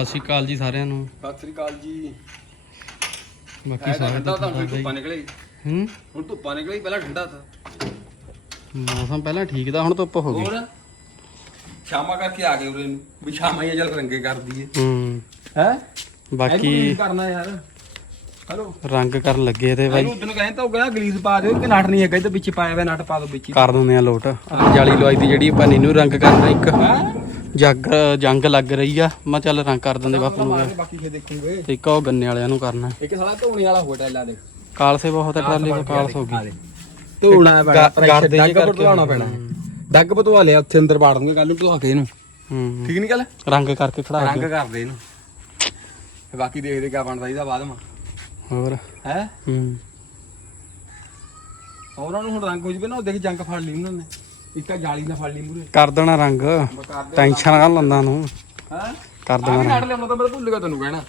ਸਤਿ ਸ਼੍ਰੀ ਅਕਾਲ ਜੀ ਸਾਰਿਆਂ ਨੂੰ। ਸਤਿ ਸ੍ਰੀ ਅਕਾਲ ਜੀ। ਬਾਕੀ ਸਾਰੇ ਠੰਡਾ ਤਾਂ ਹੁਣ ਧੁੱਪਾਂ ਨਿਕਲੇ। ਹੂੰ? ਹੁਣ ਧੁੱਪਾਂ ਨਿਕਲੇ ਪਹਿਲਾਂ ਠੰਡਾ ਤਾਂ। ਮੌਸਮ ਪਹਿਲਾਂ ਠੀਕ ਦਾ ਹੁਣ ਧੁੱਪ ਹੋ ਗਈ। ਹੋਰ? ਸ਼ਾਮਾ ਕਰਕੇ ਆ ਗਏ ਉਰੇ ਨੂੰ। ਵੀ ਸ਼ਾਮਾਂ ਹੀ ਚੱਲ ਰੰਗੇ ਕਰ ਦਈਏ। ਹੂੰ। ਹੈ? ਬਾਕੀ ਕਰਨਾ ਯਾਰ? ਹਲੋ? ਰੰਗ ਕਰਨ ਲੱਗੇ ਤੇ ਬਾਈ। ਉਦੋਂ ਕਹਿੰਦਾ ਤਾਂ ਉਹ ਕਹਿੰਦਾ ਗਲੀਸ ਪਾ ਦਿਓ ਕਿ ਨਟ ਨਹੀਂ ਹੈਗਾ ਇਹ ਤਾਂ ਵਿੱਚ ਪਾਇਆ ਹੋਇਆ ਨਟ ਪਾ ਦਿਓ ਵਿੱਚ ਕਰ ਦਿੰਦੇ ਆ ਲੋਟ। ਜਾਲੀ ਲਵਾਈ ਦੀ ਜਿਹੜੀ ਆਪਾਂ ਨੀਨੂੰ ਰੰਗ ਕਰਨਾ ਇੱਕ? ਜੱਗ ਜੰਗ ਲੱਗ ਰਹੀ ਆ। ਮੈਂ ਚੱਲ ਰੰਗ ਕਰ ਦਿੰਦੇ ਬਾਪੂ ਨੂੰ ਬਾਕੀ ਫੇ ਦੇਖੂਗੇ। ਤੇ ਇੱਕ ਉਹ ਗੰਨੇ ਵਾਲਿਆਂ ਨੂੰ ਕਰਨਾ। ਇੱਕ ਸਾਲਾ ਧੋਣੇ ਵਾਲਾ ਹੋ ਟੈਲਾ ਦੇ। ਕਾਲਸੇ ਬਹੁਤ ਹੈ ਟਰਾਲੀ ਕੋ ਕਾਲਸ ਹੋ ਗਈ। ਧੋਣਾ ਪੈਣਾ ਪ੍ਰੈਸ਼ਰ ਡੱਗ ਪਟਵਾਉਣਾ ਪੈਣਾ। ਡੱਗ ਪਟਵਾ ਲਿਆ ਉੱਥੇ ਅੰਦਰ ਬਾੜ ਦੂੰਗੇ ਕੱਲ ਨੂੰ ਕੇ ਇਹਨੂੰ। ਠੀਕ ਨਹੀਂ ਗੱਲ? ਰੰਗ ਕਰਕੇ ਖੜਾ ਰੰਗ। ਕਰਦੇ ਇਹਨੂੰ। ਬਾਕੀ ਦੇਖਦੇ ਕਿਆ ਬਣਦਾ ਇਹਦਾ ਬਾਅਦ ਮਾ। ਹੋਰ? ਹੈ? ਹੂੰ। ਉਹਨਾਂ ਨੂੰ ਹੁਣ ਰੰਗ ਹੋ ਜਵੇ ਨਾ ਉਹ ਦੇਖ ਜੰਗ ਫੜ ਲਈ ਉਹਨਾਂ ਨੇ। ਇੱਕ ਆ ਜਾਲੀ ਨਾਲ ਫੜ ਲਈ ਮੂਰੇ ਕਰ ਦੇਣਾ ਰੰਗ। ਟੈਨਸ਼ਨ ਨਾ ਲੰਦਾ ਨੂੰ। ਹੈ? ਕਰ ਆ ਦੇਣਾ ਵੀ ਨਾੜ ਲਿਆਉਣਾ ਤਾਂ ਮੈਂ ਭੁੱਲ ਗਿਆ ਤੈਨੂੰ ਕਹਿਣਾ।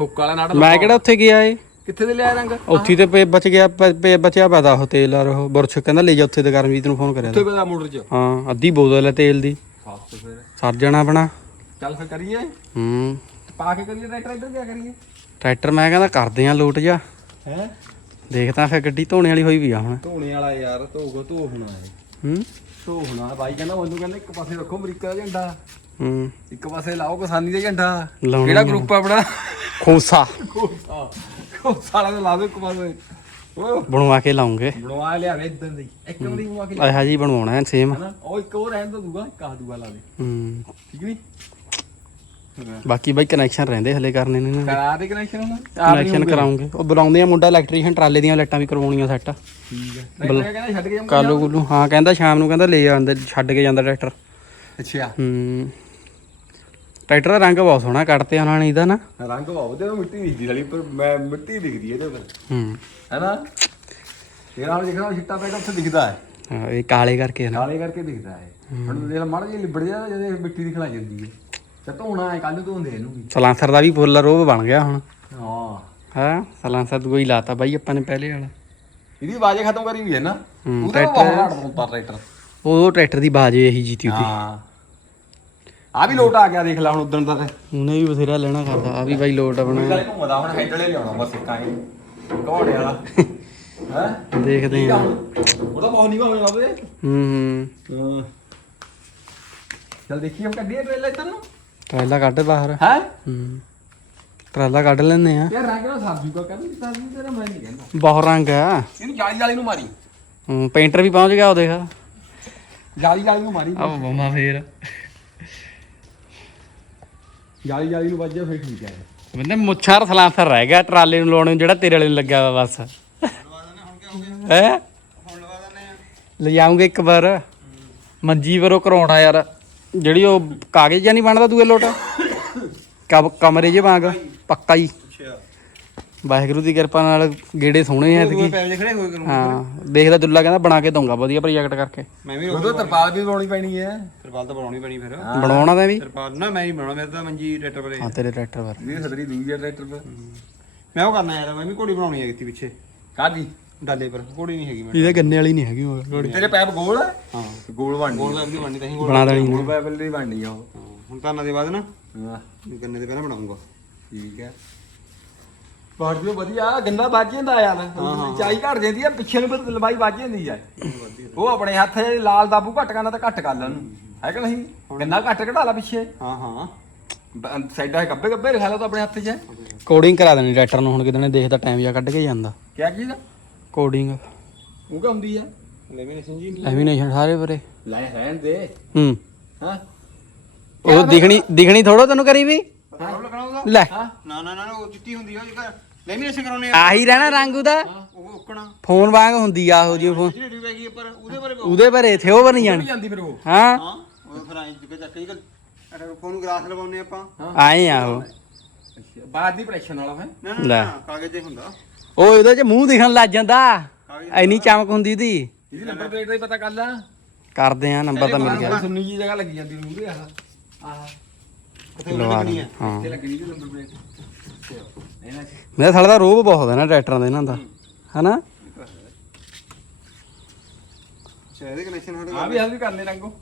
ਹੁੱਕ ਵਾਲਾ ਨਾੜ ਮੈਂ ਕਿਹੜਾ ਉੱਥੇ ਗਿਆ ਏ? ਕਿੱਥੇ ਦੇ ਲਿਆ ਰੰਗ? ਉੱਥੇ ਤੇ ਪੇ ਬਚ ਗਿਆ ਪ- ਪੇ ਬਚਿਆ ਪੈਦਾ ਉਹ ਤੇਲ ਔਰ ਉਹ। ਬੁਰਸ਼ ਕਹਿੰਦਾ ਲੈ ਜਾ ਉੱਥੇ ਤੇ ਕਰਮਜੀਤ ਨੂੰ ਫੋਨ ਕਰਿਆ ਉੱਥੇ ਤਾ। ਪਤਾ ਮੋਟਰ 'ਚ। ਹਾਂ ਅੱਧੀ ਬੋਤਲ ਹੈ ਤੇਲ ਦੀ। ਸਾਫ਼ ਫਿਰ। ਸਰ ਜਾਣਾ ਆਪਣਾ। ਚੱਲ ਫਿਰ ਕਰੀਏ। ਹੂੰ। ਪਾ ਕੇ ਕਰੀਏ ਟਰੈਕਟਰ ਇੱਧਰ ਕਿਆ ਕਰੀਏ? ਟਰੈਕਟਰ ਮੈਂ ਕਹਿੰਦਾ ਕਰਦੇ ਆ ਲੋਟ ਜਾ। ਹੈ? ਦੇਖਦਾ ਫਿਰ ਗੱਡੀ ਧੋਣੇ ਵਾਲੀ ਹੋਈ ਵੀ ਆ ਹੁਣ। ਧੋਣੇ ਵਾਲਾ ਯਾਰ ਧੋਗੋ ਧੋ ਹੋਣਾ ਹੈ ਹੂੰ। ਧੋ ਹੋਣਾ ਬਾਈ ਕਹਿੰਦਾ ਮੈਨੂੰ ਕਹਿੰਦਾ ਇੱਕ ਪਾਸੇ ਰੱਖੋ ਅਮਰੀਕਾ ਦਾ ਝੰਡਾ। ਹੂੰ। ਇੱਕ ਪਾਸੇ ਲਾਓ ਕਿਸਾਨੀ ਦਾ ਝੰਡਾ। ਲਾਉਣਾ ਕਿਹੜਾ। ਗਰੁੱਪ ਆ। ਆਪਣਾ? ਖੋਸਾ। ਕੋਸਾ ਕੋਸਾ ਵਾਲਾ ਲਾ ਦੋ ਇੱਕ ਪਾਸੇ। ਉਹ ਬਣਵਾ ਕੇ ਲਾਉਂਗੇ। ਬਣਵਾ ਲਿਆਵੇ ਇਦਾਂ ਦੀ। ਇੱਕ ਵਾਰੀ ਬਣਵਾ ਕੇ ਇਹੋ ਜੀ ਬਣਵਾਉਣਾ ਹੈ ਸੇਮ ਉਹ ਇੱਕ ਹੋਰ ਰਹਿਣ ਦੋ ਦੂਗਾ ਇੱਕ ਆਹ ਦੂਗਾ ਲਾ ਦੇ। ਹੂੰ। ਠੀਕ ਨਹੀਂ ਬਾਕੀ ਬਾਈ ਕਨੈਕਸ਼ਨ ਰਹਿੰਦੇ ਹਲੇ ਕਰਨੇ ਨੇ ਨਾ ਕਰਾ ਦੇ ਕਨੈਕਸ਼ਨ ਹੁਣ? ਕਨੈਕਸ਼ਨ ਕਰਾਉਂਗੇ। ਉਹ ਬੁਲਾਉਂਦੇ ਆ ਮੁੰਡਾ ਇਲੈਕਟ੍ਰੀਸ਼ੀਅਨ ਟਰਾਲੇ ਦੀਆਂ ਲਾਈਟਾਂ ਵੀ ਕਰਵਾਉਣੀਆਂ ਸੈੱਟ ਠੀਕ ਹੈ ਕਹਿੰਦਾ ਛੱਡ ਕੇ ਕਾਲੂ ਗੁੱਲੂ ਹਾਂ ਕਹਿੰਦਾ ਸ਼ਾਮ ਨੂੰ ਕਹਿੰਦਾ ਲੈ ਆਂਦੇ ਛੱਡ ਕੇ ਜਾਂਦਾ ਟਰੈਕਟਰ। ਅੱਛਾ। ਹੂੰ। ਟਰੈਕਟਰ ਦਾ ਰੰਗ ਬਹੁਤ ਸੋਹਣਾ ਕੱਟਤੇ ਉਹਨਾਂ ਨੇ ਇਹਦਾ ਨਾ। ਰੰਗ ਬਹੁਤ ਤੇ ਮਿੱਟੀ ਦਿਖਦੀ ਵਾਲੀ ਪਰ ਮੈਂ ਮਿੱਟੀ ਦਿਖਦੀ ਇਹਦੇ ਉੱਪਰ। ਹੂੰ। ਹੈਨਾ? ਤੇਰਾ ਨਾਲ ਦੇਖਣਾ ਛਿੱਟਾ ਪੈਗਾ ਉੱਥੇ ਦਿਖਦਾ ਹੈ। ਹਾਂ, ਇਹ ਕਾਲੇ ਕਰਕੇ ਨਾ। ਕਾਲੇ ਕਰਕੇ ਦਿਖਦਾ ਹੈ। ਹੁਣ ਦੇਖ ਮਾੜਾ ਜਿਹਾ ਲਿਬੜ ਜਾ ਜਦੇ ਮਿੱਟੀ ਦਿਖਣਾ ਜਾਂਦੀ ਹੈ। ਧੋਣਾ ਹੈ ਕੱਲ ਧੋਂਦੇ ਇਹਨੂੰ ਵੀ ਸਲਾਂਸਰ ਦਾ ਵੀ ਫੁੱਲ ਰੋਬ ਬਣ ਗਿਆ ਹੁਣ। ਹਾਂ। ਹਾਂ? ਸਲਾਂਸਰ ਤੋਂ ਕੋਈ ਲਾਤਾ ਬਾਈ ਆਪਾਂ ਨੇ ਪਹਿਲੇ ਵਾਲਾ। ਇਹਦੀ ਆਵਾਜ਼ ਖਤਮ ਕਰੀ ਵੀ ਹੈ ਨਾ। ਹੂੰ, ਉਹਦਾ ਬਹੁਤ ਘੱਟ ਹੁੰਦਾ ਟਰੈਕਟਰ। ਉਹ ਟਰੈਕਟਰ ਦੀ ਬਾਜ ਇਹੀ ਜੀਤੀ ਉਹਦੀ। ਹਾਂ। ਆ ਵੀ ਲੋਟ ਆ ਗਿਆ ਦੇਖ ਲੈ ਹੁਣ ਉਦੋਂ ਦਾ ਤੇ। ਉਹਨੇ ਵੀ ਬਥੇਰਾ ਲੈਣਾ ਕਰਦਾ ਆ ਵੀ ਬਾਈ ਲੋਟ ਆਪਣਾ। ਘੁੰਮਦਾ ਹੁਣ ਹੈਡਲੇ ਲਿਆਉਣਾ ਬਸ ਇੱਕ ਆਏ ਘੋੜੇ ਵਾਲਾ। ਹੈ? ਦੇਖਦੇ ਆ ਉਹਦਾ ਬਹੁਤ ਨਹੀਂ ਹੋਣਾ ਉਹਦੇ। ਹੂੰ ਹੂੰ। ਹਾਂ। ਚਲ ਦੇਖੀਏ ਕੱਢੀਏ ਟ੍ਰੇਲਰ ਇੱਧਰ ਨੂੰ। ਟਰਾਲਾ ਕੱਢ ਬਾਹਰ। ਹੈ? ਹੂੰ। ਟਰਾਲਾ ਕੱਢ ਲੈਂਦੇ ਆ। ਯਾਰ ਰੰਗ ਨਾਲ ਸਾਫ਼ ਜੂਗਾ ਕਹਿੰਦਾ ਸਾਫ਼ ਤੇਰਾ ਮੈਂ ਨਹੀਂ ਕਹਿੰਦਾ। ਬਹੁਤ ਰੰਗ ਆ। ਇਹਨੂੰ ਜਾਲੀ ਜਾਲੀ ਨੂੰ ਮਾਰੀ। ਹੂੰ ਪੇਂਟਰ ਵੀ ਪਹੁੰਚ ਗਿਆ ਉਹ ਦੇਖ। ਜਾਲੀ ਜਾਲੀ ਨੂੰ ਮਾਰੀ। ਆ ਬੰਮਾ ਫੇਰ। ਜਾਲੀ ਜਾਲੀ ਨੂੰ ਵੱਜਿਆ ਫਿਰ ਠੀਕ ਹੈ ਬੰਦੇ ਮੁੱਛਾਂ ਸਲਾਂਸਰ ਰਹਿ ਗਿਆ ਟਰਾਲੇ ਨੂੰ ਲਾਉਣ ਨੂੰ ਜਿਹੜਾ ਤੇਰੇ ਵਾਲੇ ਨੂੰ ਲੱਗਿਆ ਵਾ ਬਸ। ਹੈ? ਲਿਆਉਂਗੇ ਇੱਕ ਵਾਰ। ਮੰਜੀ ਵਰੋ ਕਰਾਉਣਾ ਯਾਰ। ਜਿਹੜੀ ਉਹ ਕਾਗਜ਼ ਜਾਂ ਨਹੀਂ ਬਣਦਾ ਦੂਏ ਲੋਟ? ਕਬ ਕਮਰੇ ਜੇ ਵਾਂਗ ਪੱਕਾ ਹੀ। ਅੱਛਾ। ਵਾਹਿਗੁਰੂ ਦੀ ਕਿਰਪਾ ਨਾਲ ਗੇੜੇ ਸੋਹਣੇ ਐ ਦੂਏ ਪੈਸੇ ਖੜੇ ਹੋਏ ਕਰੂੰ ਹਾਂ ਦੇਖਦਾ ਦੁੱਲਾ ਕਹਿੰਦਾ ਬਣਾ ਕੇ ਦਊਂਗਾ ਵਧੀਆ ਪ੍ਰੋਜੈਕਟ ਕਰਕੇ। ਮੈਂ ਵੀ ਉਦੋਂ ਤਰਪਾਲ ਵੀ ਬਣਾਉਣੀ ਪੈਣੀ ਹੈ। ਤਰਪਾਲ ਤਾਂ ਬਣਾਉਣੀ ਪੈਣੀ ਫਿਰ। ਬਣਵਾਉਣਾ ਤਾਂ ਵੀ। ਤਰਪਾਲ ਨਾ ਮੈਂ ਹੀ ਬਣਾਉਣਾ ਮੇਰੇ ਤਾਂ ਮੰਜੀ ਟਰੈਕਟਰ ਪਰੇ ਹਾਂ ਤੇਰੇ ਟਰੈਕਟਰ ਪਰ। ਇਹ ਸਦਰੀ ਦੂਜੀ ਹੈ ਟਰੈਕਟਰ ਪਰ। ਮੈਂ ਉਹ ਕਰਨਾ ਯਾਰ ਮੈਂ ਵੀ ਘੋੜੀ ਬਣਾਉਣੀ ਹੈ ਇੱਥੇ ਪਿੱਛੇ। ਕਾਦੀ ਡਾਲੇ ਪਰ ਘੋੜੀ ਨਹੀਂ ਹੈਗੀ ਮੈਂ ਇਹਦੇ ਗੰਨੇ ਵਾਲੀ ਨਹੀਂ ਹੈਗੀ ਉਹ। ਤੇਰੇ ਪੈਪ ਗੋਲ ਹੈ ਹਾਂ। ਗੋਲ ਬਣਨੀ ਗੋਲ ਦੀ ਬਣਨੀ ਤਾਂ ਹੀ ਗੋਲ ਬਣਾ ਦੇਣੀ ਗੋਲ ਪੈਪ ਲਈ ਬਣਨੀ ਆ ਉਹ। ਹੁਣ ਤਾਂ ਦੇ ਬਾਅਦ ਨਾ ਗੰਨੇ ਦੇ ਪਹਿਲਾਂ ਬਣਾਉਂਗਾ। ਠੀਕ ਹੈ ਬਾੜ ਵੀ ਵਧੀਆ ਗੰਦਾ ਵੱਜ ਜਾਂਦਾ ਯਾਰ। ਚਾਈ ਘਟ ਜਾਂਦੀ ਆ ਪਿੱਛੇ ਨੂੰ ਲੰਬਾਈ ਵੱਜ ਜਾਂਦੀ ਆ। ਉਹ ਆਪਣੇ ਹੱਥ ਲਾਲ ਦਾਬੂ ਘੱਟ ਕਰਨਾ ਤਾਂ ਘੱਟ ਕਰ ਲੈਣ। ਹੈ ਕਿ ਨਹੀਂ? ਗੰਨਾ ਘੱਟ ਘਟਾ ਲਾ ਪਿੱਛੇ। ਹਾਂ ਹਾਂ। ਸਾਈਡਾਂ ਗੱਬੇ ਗੱਬੇ ਰਖਾ ਲਓ ਤਾਂ ਆਪਣੇ ਹੱਥ 'ਚ। ਕੋਡਿੰਗ ਕਰਾ ਦੇਣੀ ਟਰੈਕਟਰ ਨੂੰ ਹੁਣ ਕਿਤੇ ਦੇਖਦਾ ਟਾਈਮ ਜਾ ਕੱਢ ਕੇ ਜਾਂਦਾ। ਕਿਆ ਚੀਜ਼ ਆ? ਕੋਡਿੰਗ ਉਹ ਕਾ ਹੁੰਦੀ ਆ? ਲੈਮੀਨੇਸ਼ਨ ਜੀ। ਲੈਮੀਨੇਸ਼ਨ ਸਾਰੇ ਪਰੇ। ਲੈ ਰਹਿਣ ਦੇ। ਹੂੰ। ਹਾਂ। ਉਹ ਦਿਖਣੀ ਦਿਖਣੀ ਥੋੜੋ ਤੈਨੂੰ ਕਰੀ ਵੀ? ਲੈ। ਹਾਂ। ਨਾ ਨਾ ਨਾ ਉਹ ਚਿੱਟੀ ਹੁੰਦੀ ਆ ਜਿਹੜਾ ਲੈਮੀਨੇਸ਼ਨ ਕਰਾਉਣੇ ਆ। ਆਹੀ ਰਹਿਣਾ ਰੰਗ ਉਹਦਾ। ਉਹ ਉੱਕਣਾ। ਫੋਨ ਵਾਂਗ ਹੁੰਦੀ ਆ ਉਹ ਜੀ ਫੋਨ। ਜਿਹੜੀ ਆ ਪਰ ਉਹਦੇ ਬਾਰੇ ਉਹਦੇ ਪਰੇ ਥੇ ਉਹ ਬਣੀ ਜਾਣੀ। ਜਾਂਦੀ ਫਿਰ ਉਹ। ਹਾਂ। ਹਾਂ ਉਹ ਫਿਰ ਐਂ ਜਿੱਕੇ ਚੱਕ ਅਰੇ ਫੋਨ ਨੂੰ ਗਲਾਸ ਲਵਾਉਨੇ ਆਪਾਂ। ਆਏ ਆ ਉਹ। ਅੱਛਾ ਬਾਅਦ ਦੀ ਪ੍ਰੈਸ਼ਨ ਵਾਲਾ ਹੈ। ਨਾ। ਨਾ ਕਾਗਜ਼ ਤੇ ਹੁੰਦਾ। ਉਹ ਉਹਦੇ ਚ ਮੂੰਹ ਦਿਖਣ ਲੱਗ ਜਾਂਦਾ। ਐਨੀ ਚਮਕ ਹੁੰਦੀ ਉਹਦੀ ਇਹਦੀ ਨੰਬਰ ਪਲੇਟ ਦਾ ਹੀ ਪਤਾ ਕਰ ਲਾ। ਕਰਦੇ ਆ ਨੰਬਰ ਤਾਂ ਮਿਲ ਗਿਆ। ਸੁਣਨੀ ਜੀ ਜਗ੍ਹਾ ਲੱਗੀ ਜਾਂਦੀ ਮੂਰੇ ਆਹ। ਆਹ। ਕਿੱਥੇ ਲੱਗਣੀ ਦੇ ਆ ਹਾਂ। ਤੇ ਲੱਗਣੀ ਜੀ ਨੰਬਰ ਪਲੇਟ ਮੇਰਾ ਸਾਲਾ ਦਾ ਰੋਬ ਬਹੁਤ ਹੈ ਨਾ ਟਰੈਕਟਰਾਂ ਦਾ ਇਹਨਾਂ ਦਾ। ਹਨਾ? ਇਹਦੇ ਕਨੈਕਸ਼ਨ ਹਟ ਆ ਵੀ ਆ ਵੀ ਕਰ ਲੈ ਰੰਗੋ।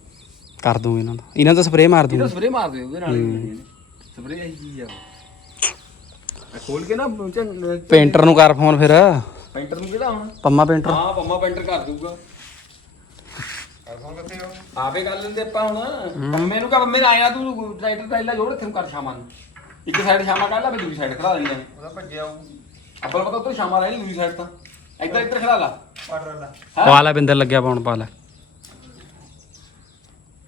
ਕਰ ਦੂੰਗੇ ਇਹਨਾਂ ਦਾ। ਇਹਨਾਂ ਦਾ ਸਪਰੇਅ ਮਾਰ ਇਹਦਾ ਦੂੰਗੇ। ਸਪਰੇ ਮਾਰ ਦਿਓ ਉਹਦੇ ਨਾਲ ਹੀ ਬਣਨੀ ਸਪਰੇ ਆਈ ਚੀਜ਼ ਆ ਖੋਲ ਕੇ ਨਾ ਝੰ- ਪੇਂਟਰ ਨੂੰ ਕਰ ਫੋਨ ਫਿਰ। ਪੈਂਟਰ ਨੂੰ ਕਿਹੜਾ ਹੁਣ? ਪੰਮਾ ਪੇਂਟਰ। ਹਾਂ ਪੰਮਾ ਪੈਂਟਰ ਕਰ ਦੂਗਾ ਆਪੇ ਕਰ ਲੈਂਦੇ ਆਪਾਂ ਹੁਣ। ਪੰਮੇ ਨੂੰ ਕਹ ਪੰਮੇ ਦਾ ਆਇਆ ਤੂੰ ਟਰੈਕਟਰ ਟਾਈਲਾ ਜੋੜ ਇੱਥੇ ਨੂੰ ਕਰ ਸ਼ਾਮਾਂ ਨੂੰ। ਇੱਕ ਸਾਈਡ ਸ਼ਾਮਾਂ ਕਰ ਲਾ ਫਿਰ ਦੂਜੀ ਸਾਈਡ ਖੜਾ ਲੈਂਦੇ ਉਹਦਾ ਭੱਜਿਆ ਉਹ। ਅੱਬਲ ਪਤਾ ਉੱਧਰ ਸ਼ਾਮਾਂ ਰਹਿਣੀ ਦੂਜੀ ਸਾਈਡ ਤਾਂ। ਇੱਧਰ ਇੱਧਰ ਖੜਾ ਲਾ? ਪਾ ਲੈ ਬਿੰਦਰ ਲੱਗਿਆ ਪਾਉਣ ਪਾ ਲੈ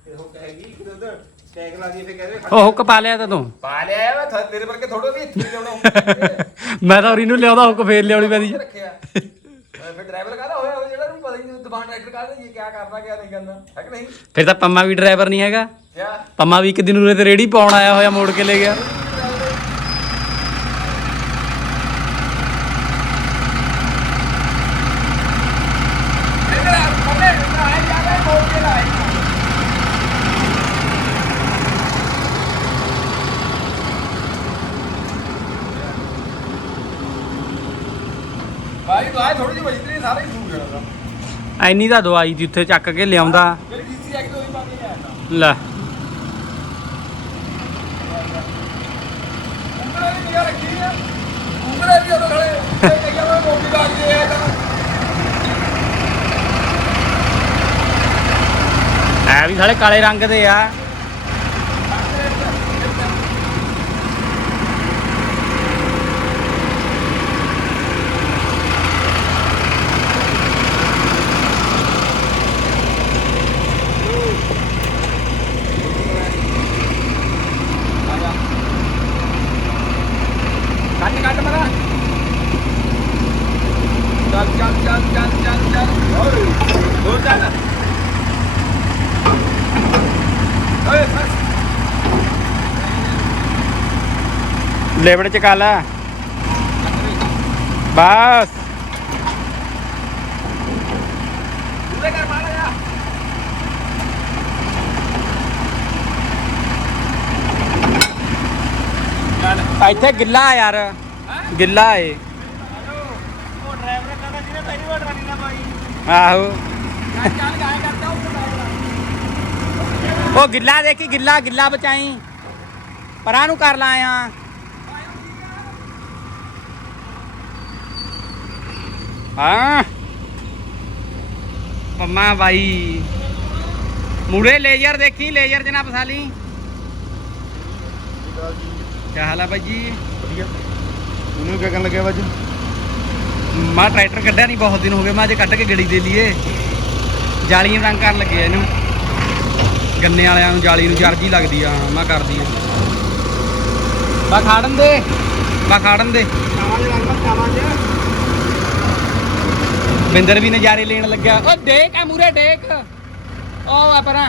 ਇਹੋ ਕਹੇਗੀ ਕਿ ਉਧਰ ਟੈਗ ਲਾ ਦੀ ਫੇ ਕਹਿੰਦੇ ਉਹ ਹੁੱਕ ਪਾ ਲਿਆ ਤਾਂ ਤੂੰ। ਪਾ ਲਿਆ ਵਾ ਥ- ਤੇਰੇ ਵਰਗੇ ਥੋੜਾ ਵੀ ਇੱਥੇ ਲਿਆਉਣਾ ਮੈਂ ਤਾਂ ਉਰੀ ਨੂੰ ਲਿਆਉਂਦਾ ਹੁੱਕ ਫੇਰ ਲਿਆਉਣੀ ਪੈਂਦੀ। ਰੱਖਿਆ। ਫਿਰ ਡਰਾਈਵਰ ਕਾਹਦਾ ਹੋਇਆ ਉਹ ਜਿਹੜਾ ਨੂੰ ਪਤਾ ਹੀ ਨਹੀਂ ਦੁਕਾਨ ਡਾਇਰੈਕਟਰ ਕਾਹਦਾ ਜੀ ਕੀ ਕਰਨਾ ਕੀ ਨਹੀਂ ਕਰਨਾ ਹੈ ਕਿ ਨਹੀਂ? ਫਿਰ ਤਾਂ ਪੰਮਾ ਵੀ ਡਰਾਈਵਰ ਨਹੀਂ ਹੈਗਾ। ਪੰਮਾ ਵੀ ਇੱਕ ਦਿਨ ਉਰੇ ਤੇ ਰੇੜੀ ਪਾਉਣ ਆਇਆ ਹੋਇਆ ਮੋੜ ਕੇ ਲੈ ਗਿਆ। ਥੋੜੀ ਜਿਹੀ ਸਾਰਾ ਹੀ ਦਾ ਐਨੀ ਤਾਂ ਦਵਾਈ ਦੀ ਉੱਥੇ ਚੱਕ ਕੇ ਲਿਆਉਂਦਾ। ਮੇਰੀ ਕੀਸੀ ਆ ਕੇ ਦੋਈ ਪਾ ਕੇ ਲਿਆਇਆ ਲੈ। ਉਂਗਲਾਂ ਵੀ ਨਿਗਾ ਰੱਖੀ ਆ। ਉਂਗਲਾਂ ਵੀ ਉਦੋਂ ਖੜੇ ਤੇ ਕਈਆਂ ਨੂੰ ਮੋਟੀ ਲਾ ਕੇ ਆਇਆ ਤਾਂ। ਐ ਵੀ ਸਾਲੇ ਕਾਲੇ ਰੰਗ ਦੇ ਆ ਕੱਟ ਕੱਟ ਮਰਾ ਚੱਲ ਚੱਲ ਚੱਲ ਚੱਲ ਚੱਲ ਚੱਲ ਓਏ ਹੋਰ ਚੱਲ ਓਏ ਬਸ ਲੇਬੜ ਚ ਕਾ ਲੈ ਬਸ। ਇੱਥੇ ਗਿੱਲਾ ਆ ਯਾਰ। ਗਿੱਲਾ ਏ। ਉਹ ਆਹੋ। ਉਹ ਗਿੱਲਾ ਦੇਖੀ, ਗਿੱਲਾ ਗਿੱਲਾ ਬਚਾਈ। ਪਰਾਂ ਨੂੰ ਕਰ ਲਾ ਹਾਂ ਪੰਮਾ ਬਾਈ। ਮੂਰੇ ਲੇਜ਼ਰ ਦੇਖੀ ਲੇਜ਼ਰ ਜਨਾ ਪਸਾਲੀ ਕੀ ਹਾਲ ਆ ਬਾਈ ਜੀ? ਵਧੀਆ। ਉਹਨੂੰ ਕਿਆ ਕਰਨ ਲੱਗਿਆ ਬਾਜ ਮੈਂ ਟਰੈਕਟਰ ਕੱਢਿਆ ਨਹੀਂ ਬਹੁਤ ਦਿਨ ਹੋ ਗਏ ਮੈਂ ਅੱਜ ਕੱਢ ਕੇ ਗੜੀ ਦੇ ਲਈਏ। ਜਾਲੀਆਂ ਰੰਗ ਕਰਨ ਲੱਗੇ ਆ ਇਹਨੂੰ। ਗੰਨੇ ਵਾਲਿਆਂ ਨੂੰ ਜਾਲੀ ਨੂੰ ਜਰਜੀ ਲੱਗਦੀ ਆ ਮੈਂ ਕਰਦੀ ਆ। ਬਾ ਖਾੜਨ ਦੇ। ਬਾ ਖਾੜਨ ਦੇ। ਚਾਵਾਂ ਦੇ ਰੰਗ ਦੇ। ਬਿੰਦਰ ਵੀ ਨਜ਼ਾਰੇ ਲੈਣ ਲੱਗਿਆ। ਓ ਦੇਖ ਆ ਮੂਰੇ ਦੇਖ। ਓ ਆ ਪਰਾਂ।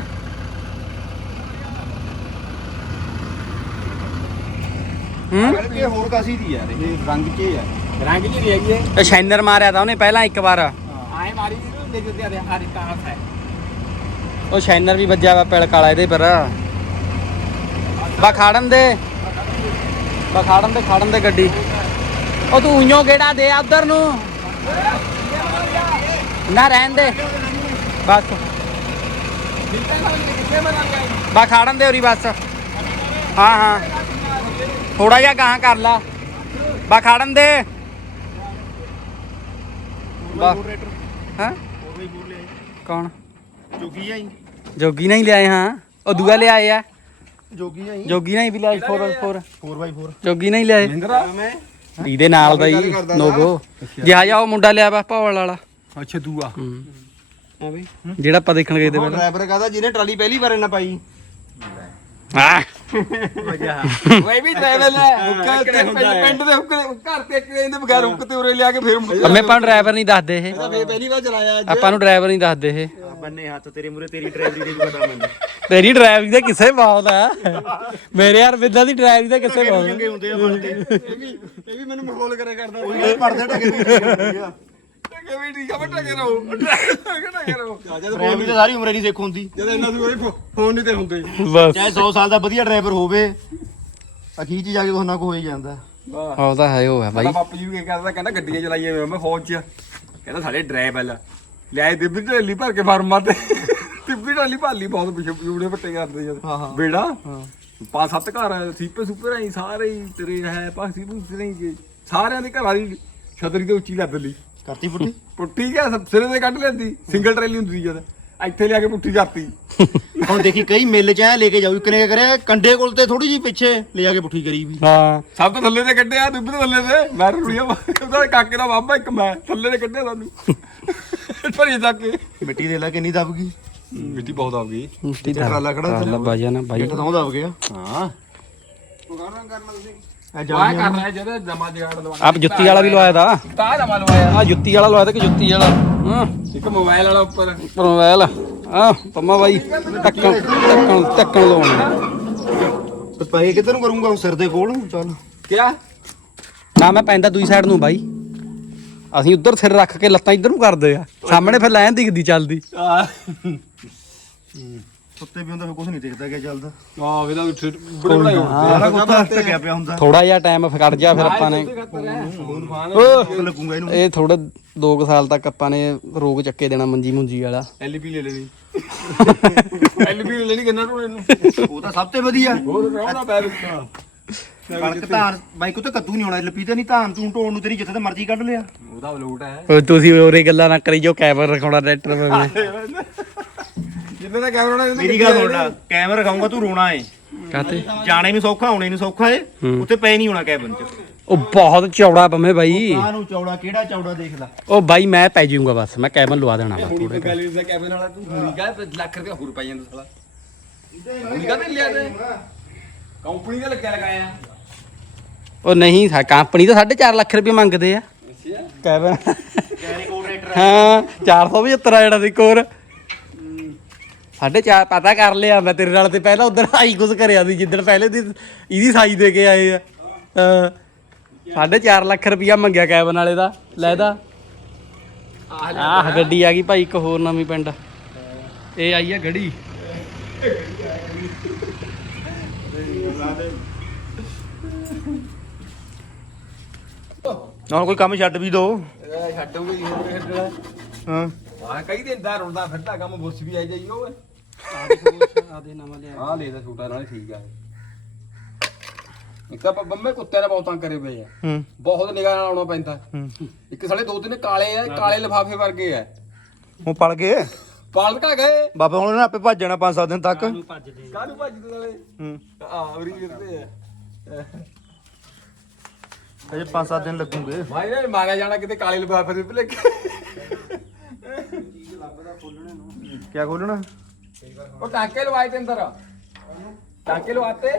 ਹੂੰ? ਇਹ ਹੋਰ ਕਾਸੀ ਦੀ ਯਾਰ ਇਹ ਰੰਗ ਚ ਹੀ ਆ? ਰੰਗ ਜੀ ਨਹੀਂ ਹੈਗੀ ਇਹ ਸ਼ਾਈਨਰ ਮਾਰਿਆ ਤਾਂ ਉਹਨੇ ਪਹਿਲਾਂ ਇੱਕ ਵਾਰ। ਆਏ ਮਾਰੀ ਜੀ ਨੂੰ ਦੇਖ ਤੇ ਆ ਰਿਕਾ ਹੱਥ ਹੈ। ਉਹ ਸ਼ਾਈਨਰ ਵੀ ਵੱਜਿਆ ਵਾ ਪਿਲਕ ਵਾਲਾ ਇਹਦੇ ਪਰ। ਬਾ ਖਾੜਨ ਦੇ। ਬਾ ਖਾੜਨ ਦੇ ਖਾੜਨ ਦੇ ਗੱਡੀ। ਉਹ ਤੂੰ ਉਈਓ ਗੇੜਾ ਦੇ ਆ ਉਧਰ ਨੂੰ। ਨਾ ਰਹਿਣ ਦੇ ਬਸ ਕਿੱਥੇ ਮੈਂ ਲੱਗ ਗਿਆ ਬਾ ਖਾੜਨ ਦੇ ਉਰੀ ਬਸ ਹਾਂ ਹਾਂ ਥੋੜਾ ਜਿਹਾ ਗਾਹਾਂ ਕਰ ਲਾ ਬਾ ਖਾੜਨ ਦੇ ਬਾ ਹੋਰ ਰੇਟਰ ਹਾਂ ਹੋਰ ਵੀ ਹੋਰ ਲਿਆਏ ਕੌਣ ਜੋਗੀ ਆਈ ਜੋਗੀ ਨਹੀਂ ਲਿਆਏ ਹਾਂ ਉਹ ਦੂਆ ਲਿਆਏ ਆ ਜੋਗੀ ਆਈ ਜੋਗੀ ਨਹੀਂ ਵੀ ਲਿਆਏ 4 4 4x4 ਜੋਗੀ ਨਹੀਂ ਲਿਆਏ ਮਹਿੰਦਰਾ ਮੈਂ ਇਹਦੇ ਨਾਲ ਦਾ ਹੀ ਨੋਗੋ ਜਿਹਾ ਜਾ ਉਹ ਮੁੰਡਾ ਲਿਆ ਵਾ ਭੌਲ ਵਾਲਾ। ਅੱਛਾ ਦੂਆ। ਹਾਂ। ਬਈ ਜਿਹੜਾ ਆਪਾਂ ਦੇਖਣ ਗਏ ਤੇ ਪਹਿਲਾਂ। ਡਰਾਈਵਰ ਕਹਦਾ ਜਿਹਨੇ ਟਰਾਲੀ ਪਹਿਲੀ ਵਾਰ ਨਾ ਪਾਈ। ਹਾਂ ਓਏ ਵੀ ਟਰੈਵਲ ਹੈ ਹੁੱਕ ਤੇ ਪਿੰਡ ਦੇ ਹੁੱਕ ਘਰ ਤੇ ਇੱਕ ਇਹਦੇ ਬਗੈਰ ਹੁੱਕ ਤੇ ਉਰੇ ਲਿਆ ਕੇ ਫਿਰ ਅੰਮੇ ਆਪਾਂ ਨੂੰ ਡਰਾਈਵਰ ਨਹੀਂ ਦੱਸਦੇ ਇਹ। ਤਾਂ ਫੇਰ ਪਹਿਲੀ ਵਾਰ ਚਲਾਇਆ ਅੱਜ। ਆਪਾਂ ਨੂੰ ਡਰਾਈਵਰ ਨਹੀਂ ਦੱਸਦੇ ਇਹ। ਬੰਨੇ ਹੱਥ ਤੇਰੇ ਮੂਰੇ ਤੇਰੀ ਡਰਾਈਵਰੀ ਦੇ ਵੀ ਪਤਾ ਮੈਨੂੰ। ਤੇਰੀ ਡਰਾਈਵਿੰਗ ਦਾ ਕਿਸੇ ਬਹੁਤ ਆ। ਮੇਰੇ ਯਾਰ ਬਿੱਦਾਂ ਦੀ ਡਰਾਈਵਿੰਗ ਦਾ ਕਿਸੇ ਬਹੁਤ ਚੰਗੇ ਹੁੰਦੇ ਆ ਫੜਦੇ ਇਹ ਵੀ ਇਹ ਵੀ ਮੈਨੂੰ ਮਖੌਲ ਕਰੇ ਕਰਦਾ ਉਹ ਪੜਦੇ ਟਕੇ ਵੀ ਟਕੇ ਵੀ ਠੀਕ ਆ ਬਟਾ ਕੇ ਰਹੋ। ਟਕੇ ਰਹੋ ਡਰਾਈਵਰੀ ਤਾਂ ਸਾਰੀ ਉਮਰ ਨਹੀਂ ਸਿੱਖ ਹੁੰਦੀ। ਜਦ ਇੰਨਾ ਦੂਰ ਫੋਨ ਨਹੀਂ ਤੇ ਹੁੰਦੇ। ਬਸ। ਚਾਹੇ 100 ਸਾਲ ਦਾ ਵਧੀਆ ਡਰਾਈਵਰ ਹੋਵੇ ਅਖੀਰ ਚ ਜਾ ਕੇ ਕੋਨਾ ਕੋ ਹੋ ਹੀ ਜਾਂਦਾ? ਵਾਹ ਉਹ ਤਾਂ ਹੈ ਉਹ ਹੈ ਬਾਈ। ਬਾਪੂ ਜੀ ਵੀ ਕੀ ਕਰਦਾ ਕਹਿੰਦਾ ਗੱਡੀਆਂ ਚਲਾਈਏ ਮੈਂ ਫੌਜ ਚ। ਕਹਿੰਦਾ ਸਾਡੇ ਡਰਾਈਵਰ ਲਿਆਏ ਦਿੱਬੀ ਢੇਲੀ ਭਰ ਕੇ ਫਾਰਮਾਂ ਤੇ। ਦਿੱਬੀ ਢੇਲੀ ਭਾਲੀ ਬਹੁਤ ਪਿਛੇ ਪਿਛੂੜੇ ਪੱਟੇ ਕਰਦੇ ਜਦ। ਹਾਂ, ਹਾਂ। ਬੇੜਾ? ਪੰਜ ਸੱਤ ਘਰ ਸੀਪੇ ਸੁਪੇ ਰਹੀ ਸਾਰੇ ਹੀ ਤੇਰੇ ਹੈ ਪਾਸੀ ਪੂਸੀ ਰਹੀ ਜੀ। ਸਾਰਿਆਂ ਦੇ ਘਰਾਂ ਦੀ ਛਤਰੀ ਤੇ ਉੱਚੀ ਲੱਦ ਲਈ। ਕਰਤੀ ਪੁੱਟੀ ਪੁੱਟੀ ਗਿਆ ਸਿਰੇ ਤੇ ਕੱਢ ਲੈਂਦੀ। ਸਿੰਗਲ ਟਰੇਲੀ ਹੁੰਦੀ ਸੀ ਜਦ। ਇੱਥੇ ਲਿਆ ਕੇ ਪੁੱਟੀ ਕਰਤੀ। ਹੁਣ ਦੇਖੀ ਕਈ ਮੇਲੇ ਚ ਐ ਲੈ ਕੇ ਜਾਊ ਕਿਨੇ ਕਰਿਆ ਕੰਡੇ ਕੋਲ ਤੇ ਥੋੜੀ ਜੀ ਪਿੱਛੇ ਲੈ ਜਾ ਕੇ ਪੁੱਠੀ ਕਰੀ ਵੀ। ਹਾਂ। ਸਭ ਤੋਂ ਥੱਲੇ ਤੇ ਕੱਢਿਆ ਦੁੱਬ ਤੋਂ ਥੱਲੇ ਤੇ ਮੈਂ ਰੁੜੀਆ ਉਹਦਾ ਕਾਕੇ ਦਾ ਬਾਬਾ ਇੱਕ ਮੈਂ ਥੱਲੇ ਤੇ ਕੱਢਿਆ ਸਾਨੂੰ। ਭਰੀ ਤੱਕ ਮਿੱਟੀ ਦੇ ਲਾ ਕਿੰਨੀ ਦਬ ਗਈ ਮਿੱਟੀ ਬਹੁਤ ਆ ਗਈ ਮਿੱਟੀ ਦਾ ਟਰਾਲਾ ਖੜਾ। ਟਰਾਲਾ ਬਾਜਾ ਨਾ ਬਾਈ। ਤਾਂ ਦਬ ਗਿਆ। ਹਾਂ। ਐ ਵਾਹ ਜਾ ਕਰ ਰਿਹਾ ਜਦ ਜਮਾ ਜਗਾੜ ਲਵਾ ਆਪ ਜੁੱਤੀ ਵਾਲਾ ਵੀ ਲਵਾਇਆ ਦਾ ਤਾਂ ਜਮਾ ਲਵਾਇਆ। ਆ ਜੁੱਤੀ ਵਾਲਾ ਲਵਾਇਆ ਤਾਂ ਕਿ ਜੁੱਤੀ ਵਾਲਾ? ਹਾਂ। ਇੱਕ ਮੋਬਾਈਲ ਵਾਲਾ ਉੱਪਰ। ਪ੍ਰੋਵੈਲ ਆ ਪੰਮਾ ਬਾਈ ਟੱਕਣ ਟੱਕਣ ਟੱਕਣ ਲਵਾਉਣਾ ਤੇ ਪਏ ਕਿੱਧਰ ਨੂੰ ਕਰੂੰਗਾ? ਸਿਰ ਦੇ ਕੋਲ ਚੱਲ। ਕਿਆ? ਨਾ ਮੈਂ ਪੈਂਦਾ ਦੂਜੀ ਸਾਈਡ ਨੂੰ ਬਾਈ। ਅਸੀਂ ਉੱਧਰ ਸਿਰ ਰੱਖ ਕੇ ਲੱਤਾਂ ਇੱਧਰ ਨੂੰ ਕਰਦੇ ਆ। ਸਾਹਮਣੇ ਫਿਰ ਲੈਣ ਦਿਖਦੀ ਚੱਲਦੀ। ਸੁੱਤੇ ਵੀ ਹੁੰਦਾ ਫਿਰ ਕੁਝ ਨਹੀਂ ਦਿਖਦਾ ਕਿਆ ਚੱਲਦਾ। ਆ ਵੇਦਾ ਬੜੇ ਬੜੇ ਸਾਰਾ ਕੁਝ ਤਾਂ ਟਕਿਆ ਪਿਆ ਹੁੰਦਾ। ਥੋੜਾ ਜਿਹਾ ਟਾਈਮ ਫਕੜ ਜਾ ਫਿਰ ਆਪਾਂ ਨੇ। ਉਹ ਲੱਗੂਗਾ ਇਹਨੂੰ। ਇਹ ਥੋੜਾ 2 ਸਾਲ ਤੱਕ ਆਪਾਂ ਨੇ ਰੋਗ ਚੱਕੇ ਦੇਣਾ ਮੰਜੀ ਮੁੰਜੀ ਵਾਲਾ। ਐਲਪੀ ਲੈ ਲੈਣੀ। ਐਲਪੀ ਲੈ ਲੈਣੀ ਕਿੰਨਾ ਟੋਣੇ ਨੂੰ ਉਹ ਤਾਂ ਸਭ ਤੋਂ ਵਧੀਆ। ਹੋਰ ਰਹਾਉਣਾ ਪੈ ਵਿੱਚ ਕਣਕ ਧਾਨ ਬਾਈ ਕੋ ਤਾਂ ਕੱਦੂ ਨਹੀਂ ਆਉਣਾ। ਲੱਪੀ ਤੇ ਨਹੀਂ ਧਾਨ ਤੂੰ ਢੋਣ ਨੂੰ ਤੇਰੀ ਜਿੱਥੇ ਤੇ ਮਰਜ਼ੀ ਕੱਢ ਲਿਆ। ਉਹਦਾ ਲੋਟ ਹੈ। ਤੁਸੀਂ ਹੋਰੇ ਗੱਲਾਂ ਨਾ ਕਰੀ ਜੋ ਕੈਮਰਾ ਰਖਾਉਣਾ ਜਿੰਨੇ ਦਾ ਕੈਮਰਾ ਨਾ ਮੇਰੀ ਗੱਲ ਸੁਣ ਲੈ ਕੈਮਰਾ ਰਖਾਉਂਗਾ ਤੂੰ ਰੋਣਾ ਏ। ਕਾਤੇ? ਜਾਣੇ ਨੂੰ ਸੌਖਾ ਆਉਣੇ ਨੂੰ ਸੌਖਾ ਏ ਉੱਥੇ ਪੈ ਨਹੀਂ ਹੋਣਾ ਕੈਬਨ ਚ। ਉਹ ਬਹੁਤ ਚੌੜਾ ਪੰਮੇ ਬਾਈ। ਆਹ ਨੂੰ ਚੌੜਾ ਕਿਹੜਾ ਚੌੜਾ ਦੇਖ ਲੈ ਉਹ ਬਾਈ ਮੈਂ ਪੈ ਜਾਊਂਗਾ ਬਸ ਮੈਂ ਕੈਬਨ ਲਵਾ ਦੇਣਾ ਵਾ ਹੁਣੀ ਤੇ ਗੈਲਰੀ ਦਾ ਕੈਬਨ ਵਾਲਾ ਤੂੰ ਹੁਣੀ ਕਾ ਲੱਖ ਰੁਪਏ ਹੋਰ ਪਾਈ ਜਾਂਦਾ ਸਾਲਾ। ਹੁਣੀ ਕਾ ਤੇ ਲਿਆ ਤੇ ਕੰਪਨੀ ਦਾ ਲੱਗਿਆ ਲਗਾਇਆ। ਉਹ ਨਹੀਂ ਸਾ ਕੰਪਨੀ ਤਾਂ 4.5 ਲੱਖ ਰੁਪਏ ਮੰਗਦੇ ਆ। ਅੱਛਾ। ਕੈਬਨ ਹਾਂ 475 ਆ ਜਿਹੜਾ ਦੀ ਕੋਰ ਸਾਢੇ ਚਾਰ ਪਤਾ ਕਰ ਲਿਆ ਮੈਂ ਤੇਰੇ ਨਾਲ ਤੇ ਪਹਿਲਾਂ ਉਧਰ ਆਈ ਕੁਝ ਕਰਿਆ ਸੀ ਜਿੱਦਣ ਪਹਿਲੇ ਦੀ ਇਹਦੀ ਸਾਈ ਦੇ ਕੇ ਆਏ ਆ। ਸਾਢੇ ਚਾਰ ਲੱਖ ਰੁਪਇਆ ਮੰਗਿਆ ਕੈਬਨ ਵਾਲੇ ਦਾ ਲੈਦਾ ਆਹ ਗੱਡੀ ਆ ਗਈ ਭਾਈ ਇੱਕ ਹੋਰ ਨਵੀਂ ਪਿੰਡ। ਇਹ ਆਈ ਆ ਗੜੀ। ਹੁਣ ਕੋਈ ਕੰਮ ਛੱਡ ਵੀ ਦੋ। ਛੱਡੂਗੇ ਹਾਂ। ਹਾਂ ਕਈ ਦਿਨ ਦਾ ਰੁਲਦਾ ਫਿਰਦਾ ਕੰਮ ਬੁੱਸ ਵੀ ਆਈ ਜਾਈ ਓਏ। ਆਦੇ ਨਵਾਂ ਲਿਆ ਆਹ ਲੈ ਦਾ ਛੋਟਾ ਨਾਲ ਠੀਕ ਆ। ਇੱਕ ਤਾਂ ਬ- ਬੰਮੇ ਕੁੱਤੇ ਨੇ ਬਹੁਤ ਤੰਗ ਕਰੇ ਪਏ ਆ। ਹੂੰ। ਬਹੁਤ ਨਿਗਾਹ ਨਾਲ ਆਉਣਾ ਪੈਂਦਾ। ਇੱਕ ਸਾਲੇ ਦੋ ਤਿੰਨ ਕਾਲੇ ਆ ਕਾਲੇ ਲਿਫਾਫੇ ਵਰਗੇ ਆ। ਉਹ ਪੜ ਗਏ? ਪਾਲ ਕਾ ਗਏ। ਬਾਬਾ ਹੁਣ ਉਹਨੇ ਆਪੇ ਭੱਜ ਜਾਣਾ 5-7 ਦਿਨ ਤੱਕ। ਭੱਜਦੇ ਕਾਹਨੂੰ ਭੱਜਦੇ ਨਾਲੇ ਹੂੰ। ਆ ਉਰੀ ਫਿਰਦੇ ਆ। ਅਜੇ 5-7 ਦਿਨ ਲੱਗੂਗੇ। ਭਾਈ ਨੇ ਮਾਰਿਆ ਜਾਣਾ ਕਿਤੇ ਕਾਲੇ ਲਿਫਾਫੇ ਦੇ ਭਲੇਖੇ ਕਿਆ ਖੋਲਣਾ? ਉਹ ਟਾਂਕੇ ਲਵਾਏ ਤੇ ਅੰਦਰ। ਟਾਂਕੇ ਲਵਾਤੇ।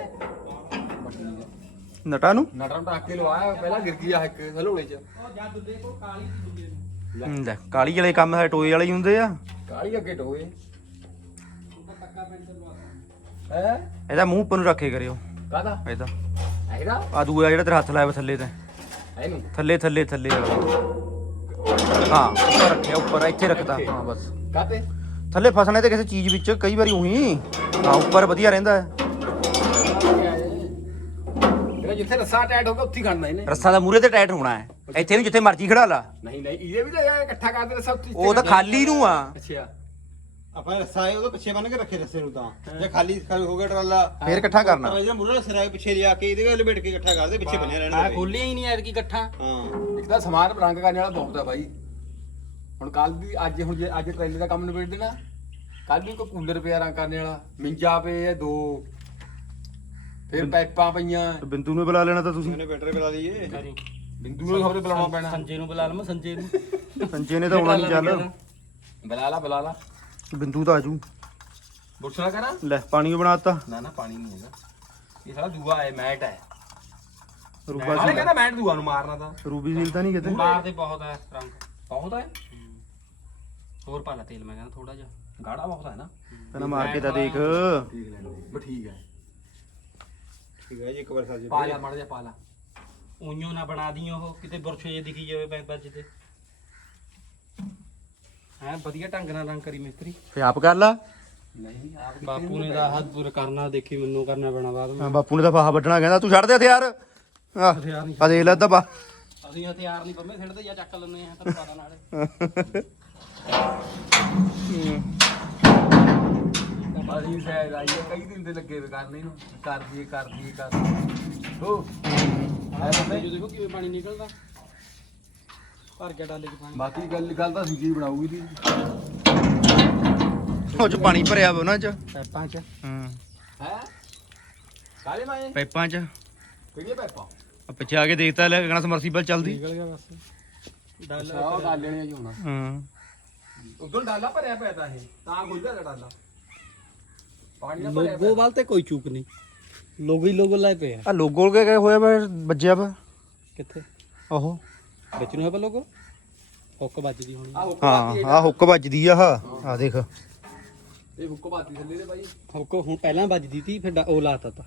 ਨਟਾ ਨੂੰ? ਨਟਰ ਟਾਂਕੇ ਲਵਾਇਆ ਪਹਿਲਾਂ ਗਿਰ ਗਿਆ ਇੱਕ ਹਲੋਲੇ ਚ। ਹੂੰ, ਲੈ ਕਾਲੀ ਵਾਲੇ ਕੰਮ ਹੈ ਟੋਏ ਵਾਲੇ ਹੀ ਹੁੰਦੇ ਆ। ਕਾਲੀ ਅੱਗੇ ਟੋਏ। ਹੈ? ਇਹਦਾ ਮੂੰਹ ਉੱਪਰ ਨੂੰ ਰੱਖੇ ਕਰਿਓ। ਕਾਦਾ ਇਹਦਾ। ਇਹਦਾ? ਆ ਦੂਆ ਜਿਹੜਾ ਤੇਰਾ ਹੱਥ ਲਾਇਆ ਵਾ ਥੱਲੇ ਤੇ। ਇਹਨੂੰ? ਥੱਲੇ ਥੱਲੇ ਥੱਲੇ ਵਾਲਾ। ਹਾਂ ਉੱਪਰ ਰੱਖਿਆ ਉੱਪਰ ਇੱਥੇ ਰੱਖਦਾ ਹਾਂ ਬਸ। ਕਾਤੇ? ਥੱਲੇ ਫਸਣੇ ਤੇ ਕਿਸੇ ਚੀਜ਼ ਵਿੱਚ ਕਈ ਵਾਰੀ ਉਹੀ। ਹਾਂ ਉੱਪਰ ਵਧੀਆ ਰਹਿੰਦਾ ਹੈ। ਇਹਦਾ ਜਿੱਥੇ ਰੱਸਾ ਹੋਗਾ ਉੱਥੇ ਖੜਨਾ ਇਹਨੇ। ਰੱਸਾ ਦਾ ਮੂਰੇ ਤੇ ਟਾਈਟ ਹੋਣਾ ਹੈ। ਇੱਥੇ ਨੂੰ ਜਿੱਥੇ ਮਰਜ਼ੀ ਖੜਾ ਲਾ। ਨਹੀਂ ਨਹੀਂ ਇਹਦੇ ਵੀ ਤਾਂ ਇਕੱਠਾ ਕਰਦੇ ਰੱਸਾ ਉੱਥੇ ਉਹ ਤਾਂ ਖਾਲੀ ਨੂੰ ਆ। ਅੱਛਾ। ਆਪਾਂ ਰਸਾ ਹੈ ਉਹਦੇ ਪਿੱਛੇ ਬੰਨ ਕੇ ਰੱਖੇ ਰਸੇ ਨੂੰ ਤਾਂ। ਜੇ ਖਾਲੀ ਖਾਲੀ ਹੋ ਗਿਆ ਟਰਾਲਾ। ਫੇਰ ਇਕੱਠਾ ਕਰਨਾ। ਤਾਂ ਜਿਹੜਾ ਮੁਰਲਾ ਸਿਰਾ ਕੇ ਪਿੱਛੇ ਲਿਆ ਕੇ ਇਹਦੇ ਗੱਲ ਲਪੇਟ ਕੇ ਇਕੱਠਾ ਕਰਦੇ ਪਿੱਛੇ ਬੰਨਿਆ ਰਹਿਣਾ ਆ ਦੇਵੇ। ਖੋਲਿਆ ਹੀ ਨਹੀਂ ਐਤਕੀ ਇਕੱਠਾ। ਹਾਂ। ਇੱਕ ਤਾਂ ਸਮਾਨ ਰੰਗ ਕਰਨ ਵਾਲਾ ਬਹੁਤ ਆ ਬਾਈ। ਹੁਣ ਕੱਲ ਦੀ ਅੱਜ ਹੁਣ ਜੇ ਅੱਜ ਟ੍ਰੇਲਰ ਦਾ ਕੰਮ ਨਿਬੇੜ ਦੇਣਾ। ਕੱਲ ਨੂੰ ਕੋਈ ਕੂਲਰ ਪਿਆ ਰੰਗ ਕਰਨ ਵਾਲਾ। ਮਿੰਜਾ ਪਏ ਆ ਦੋ। ਫਿਰ ਪਾਈਪਾਂ ਪਈਆਂ। ਤੇ ਬਿੰਦੂ ਨੂੰ ਬੁਲਾ ਲੈਣਾ ਤਾਂ ਤੁਸੀਂ। ਇਹਨੇ ਬੈਟਰੀ ਬੁਲਾ ਲਈਏ ਬਿੰਦੂ ਨੂੰ ਖਬਰੇ ਬੁਲਾਉਣਾ ਪੈਣਾ। ਸੰਜੇ ਨੂੰ ਬੁਲਾ ਲਵਾਂ ਸੰਜੇ ਨੂੰ। ਸੰਜੇ ਨੇ ਤਾਂ ਆਉਣਾ ਨਹੀਂ ਚੱਲ। ਬੁਲਾ ਲਾ ਬੁਲਾ ਲਾ। ਬਿੰਦੂ ਤਾਂ ਆਜੂ ਬੁੱਛਣਾ ਕਰਾਂ? ਲੈ ਪਾਣੀ ਵੀ ਬਣਾਤਾ। ਨਾ ਨਾ ਪਾਣੀ ਨਹੀਂ ਹੈਗਾ। ਇਹ ਸਾਲਾ ਦੂਆ ਹੈ ਮੈਟ ਹੈ। ਰੂਬਾ ਹਾਲੇ ਕਹਿੰਦਾ ਮੈਟ ਦੂਆ ਨੂੰ ਮਾਰਨਾ ਤਾਂ। ਰੂਬੀ ਸੀਲ ਤਾਂ ਨਹੀਂ ਕਿਤੇ। ਮਾਰਦੇ ਬਹੁਤ ਹੈ ਰੰਗ। ਬਹੁਤ ਹੈ? ਹੋਰ ਪਾ ਲੈ ਤੇਲ ਮੈਂ ਕਹਿੰਦਾ ਥੋੜਾ ਜਿਹਾ। ਗਾੜਾ ਬਹੁਤ ਹੈ ਨਾ। ਕਹਿੰਦਾ ਮਾਰ ਕੇ ਤਾਂ ਦੇਖ। ਠੀਕ ਲੈ ਬਸ ਠੀਕ ਹੈ। ਠੀਕ ਹੈ ਜੀ ਇੱਕ ਵਾਰ ਸਾਜੀ ਪਾ ਲਿਆ ਮੜ ਜਾ ਪਾ ਲਾ ਉਈਓ ਨਾ ਬਣਾ ਦੀ ਉਹ ਕਿਤੇ ਬੁਰਸ਼ ਜੇ ਦਿਖੀ ਜਾਵੇ ਪੈਪ ਵੱਜ ਤੇ। ਹੈ ਵਧੀਆ ਢੰਗ ਨਾਲ ਰੰਗ ਕਰੀ ਮਿਸਤਰੀ। ਫੇ ਆਪ ਕਰ ਲਾ। ਨਹੀਂ ਆਪ ਬਾਪੂ ਨੇ ਦਾ ਹੱਥ ਪੂਰ ਕਰਨਾ ਦੇਖੀ ਮੈਨੂੰ ਕਰਨਾ ਪੈਣਾ ਬਾਅਦ ਵਿੱਚ। ਹਾਂ, ਬਾਪੂ ਨੇ ਤਾਂ ਫਾਹਾ ਵੱਢਣਾ ਕਹਿੰਦਾ ਤੂੰ ਛੱਡ ਦੇ ਹਥਿਆਰ। ਆ ਆ ਦੇਖ ਲੈ ਦਬਾ ਅਸੀਂ ਹਥਿਆਰ ਨਹੀਂ ਪੰਮੇ ਸਿੱਟਦੇ ਜਾਂ ਚੱਕ ਲੈਂਦੇ ਆ ਤੈਨੂੰ ਪਤਾ ਨਾਲੇ। ਅਸੀਂ ਸ਼ਾਇਦ ਆਈਏ ਕਈ ਦਿਨ ਦੇ ਲੱਗੇ ਵੇ ਕਰਨੇ ਨੂੰ। ਕਰ ਦਈਏ ਕਰ ਦਈਏ ਕਰ ਹੋ ਜੋ ਦੇਖੋ ਕਿਵੇਂ ਪਾਣੀ ਨਿਕਲਦਾ। ਭਰ ਗਿਆ ਡਾਲੇ 'ਚ ਪਾਣੀ। ਬਾਕੀ ਗੱਲ ਗੱਲ ਤਾਂ ਸੀ ਕੀ ਬਣਾਉਗੀ ਦੀ ਉਹ ਚ ਪਾਣੀ ਭਰਿਆ ਵਾ ਉਹਨਾਂ ਚ। ਪੈਪਾਂ 'ਚ। ਹਾਂ। ਹੈ? ਕਾਲੇ ਮਾਏ ਪਾਈਪਾਂ ਚ। ਕਿਹੜੀ ਪੈਪਾ? ਆ ਪਿੱਛੇ ਆ ਕੇ ਦੇਖਤਾ ਲੈ ਕਹਣਾ ਸਮਰਸੀਬਲ ਚੱਲਦੀ। ਨਿਕਲ ਗਿਆ ਬਸ। ਅੱਛਾ ਉਹ ਡਾਲ ਲੈਣੇ ਜੀ ਹੁਣ। ਹਾਂ। ਉਦੋਂ ਡਾਲਾ ਭਰਿਆ ਪਿਆ ਤਾਂ ਇਹ। ਤਾਂ ਖੁੱਲਦਾ ਤਾ ਡਾਲਾ। ਪਾਣੀ ਨਾਲ ਭਰਿਆ ਲੋਗੋ ਵੱਲ ਤੇ ਕੋਈ ਚੂਕ ਨਹੀਂ। ਲੋਗੋ ਹੀ ਲੋਗੋ ਲਾਏ ਪਏ ਆ। ਆ ਲੋਗੋ ਕੇ ਹੋਇਆ ਵਾ ਵੱਜਿਆ ਵਾ। ਕਿੱਥੇ? ਉਹ। ਵਿੱਚ ਨੂੰ ਹੈ ਪਾ ਲੋਗੋ ਹੁੱਕ ਵੱਜਦੀ ਹੋਣੀ ਆ ਹੁੱਕ ਹਾਂ ਆ ਹੁੱਕ ਵੱਜਦੀ ਆ ਆ ਆ ਦੇਖ ਇਹ ਹੁੱਕ ਬਾਤੀ ਥੱਲੇ ਦੇ ਬਾਈ ਹੁੱਕ ਹੁਣ ਪਹਿਲਾਂ ਵੱਜਦੀ ਸੀ ਫਿਰ ਡਾ- ਉਹ ਲਾਤਾ ਤਾ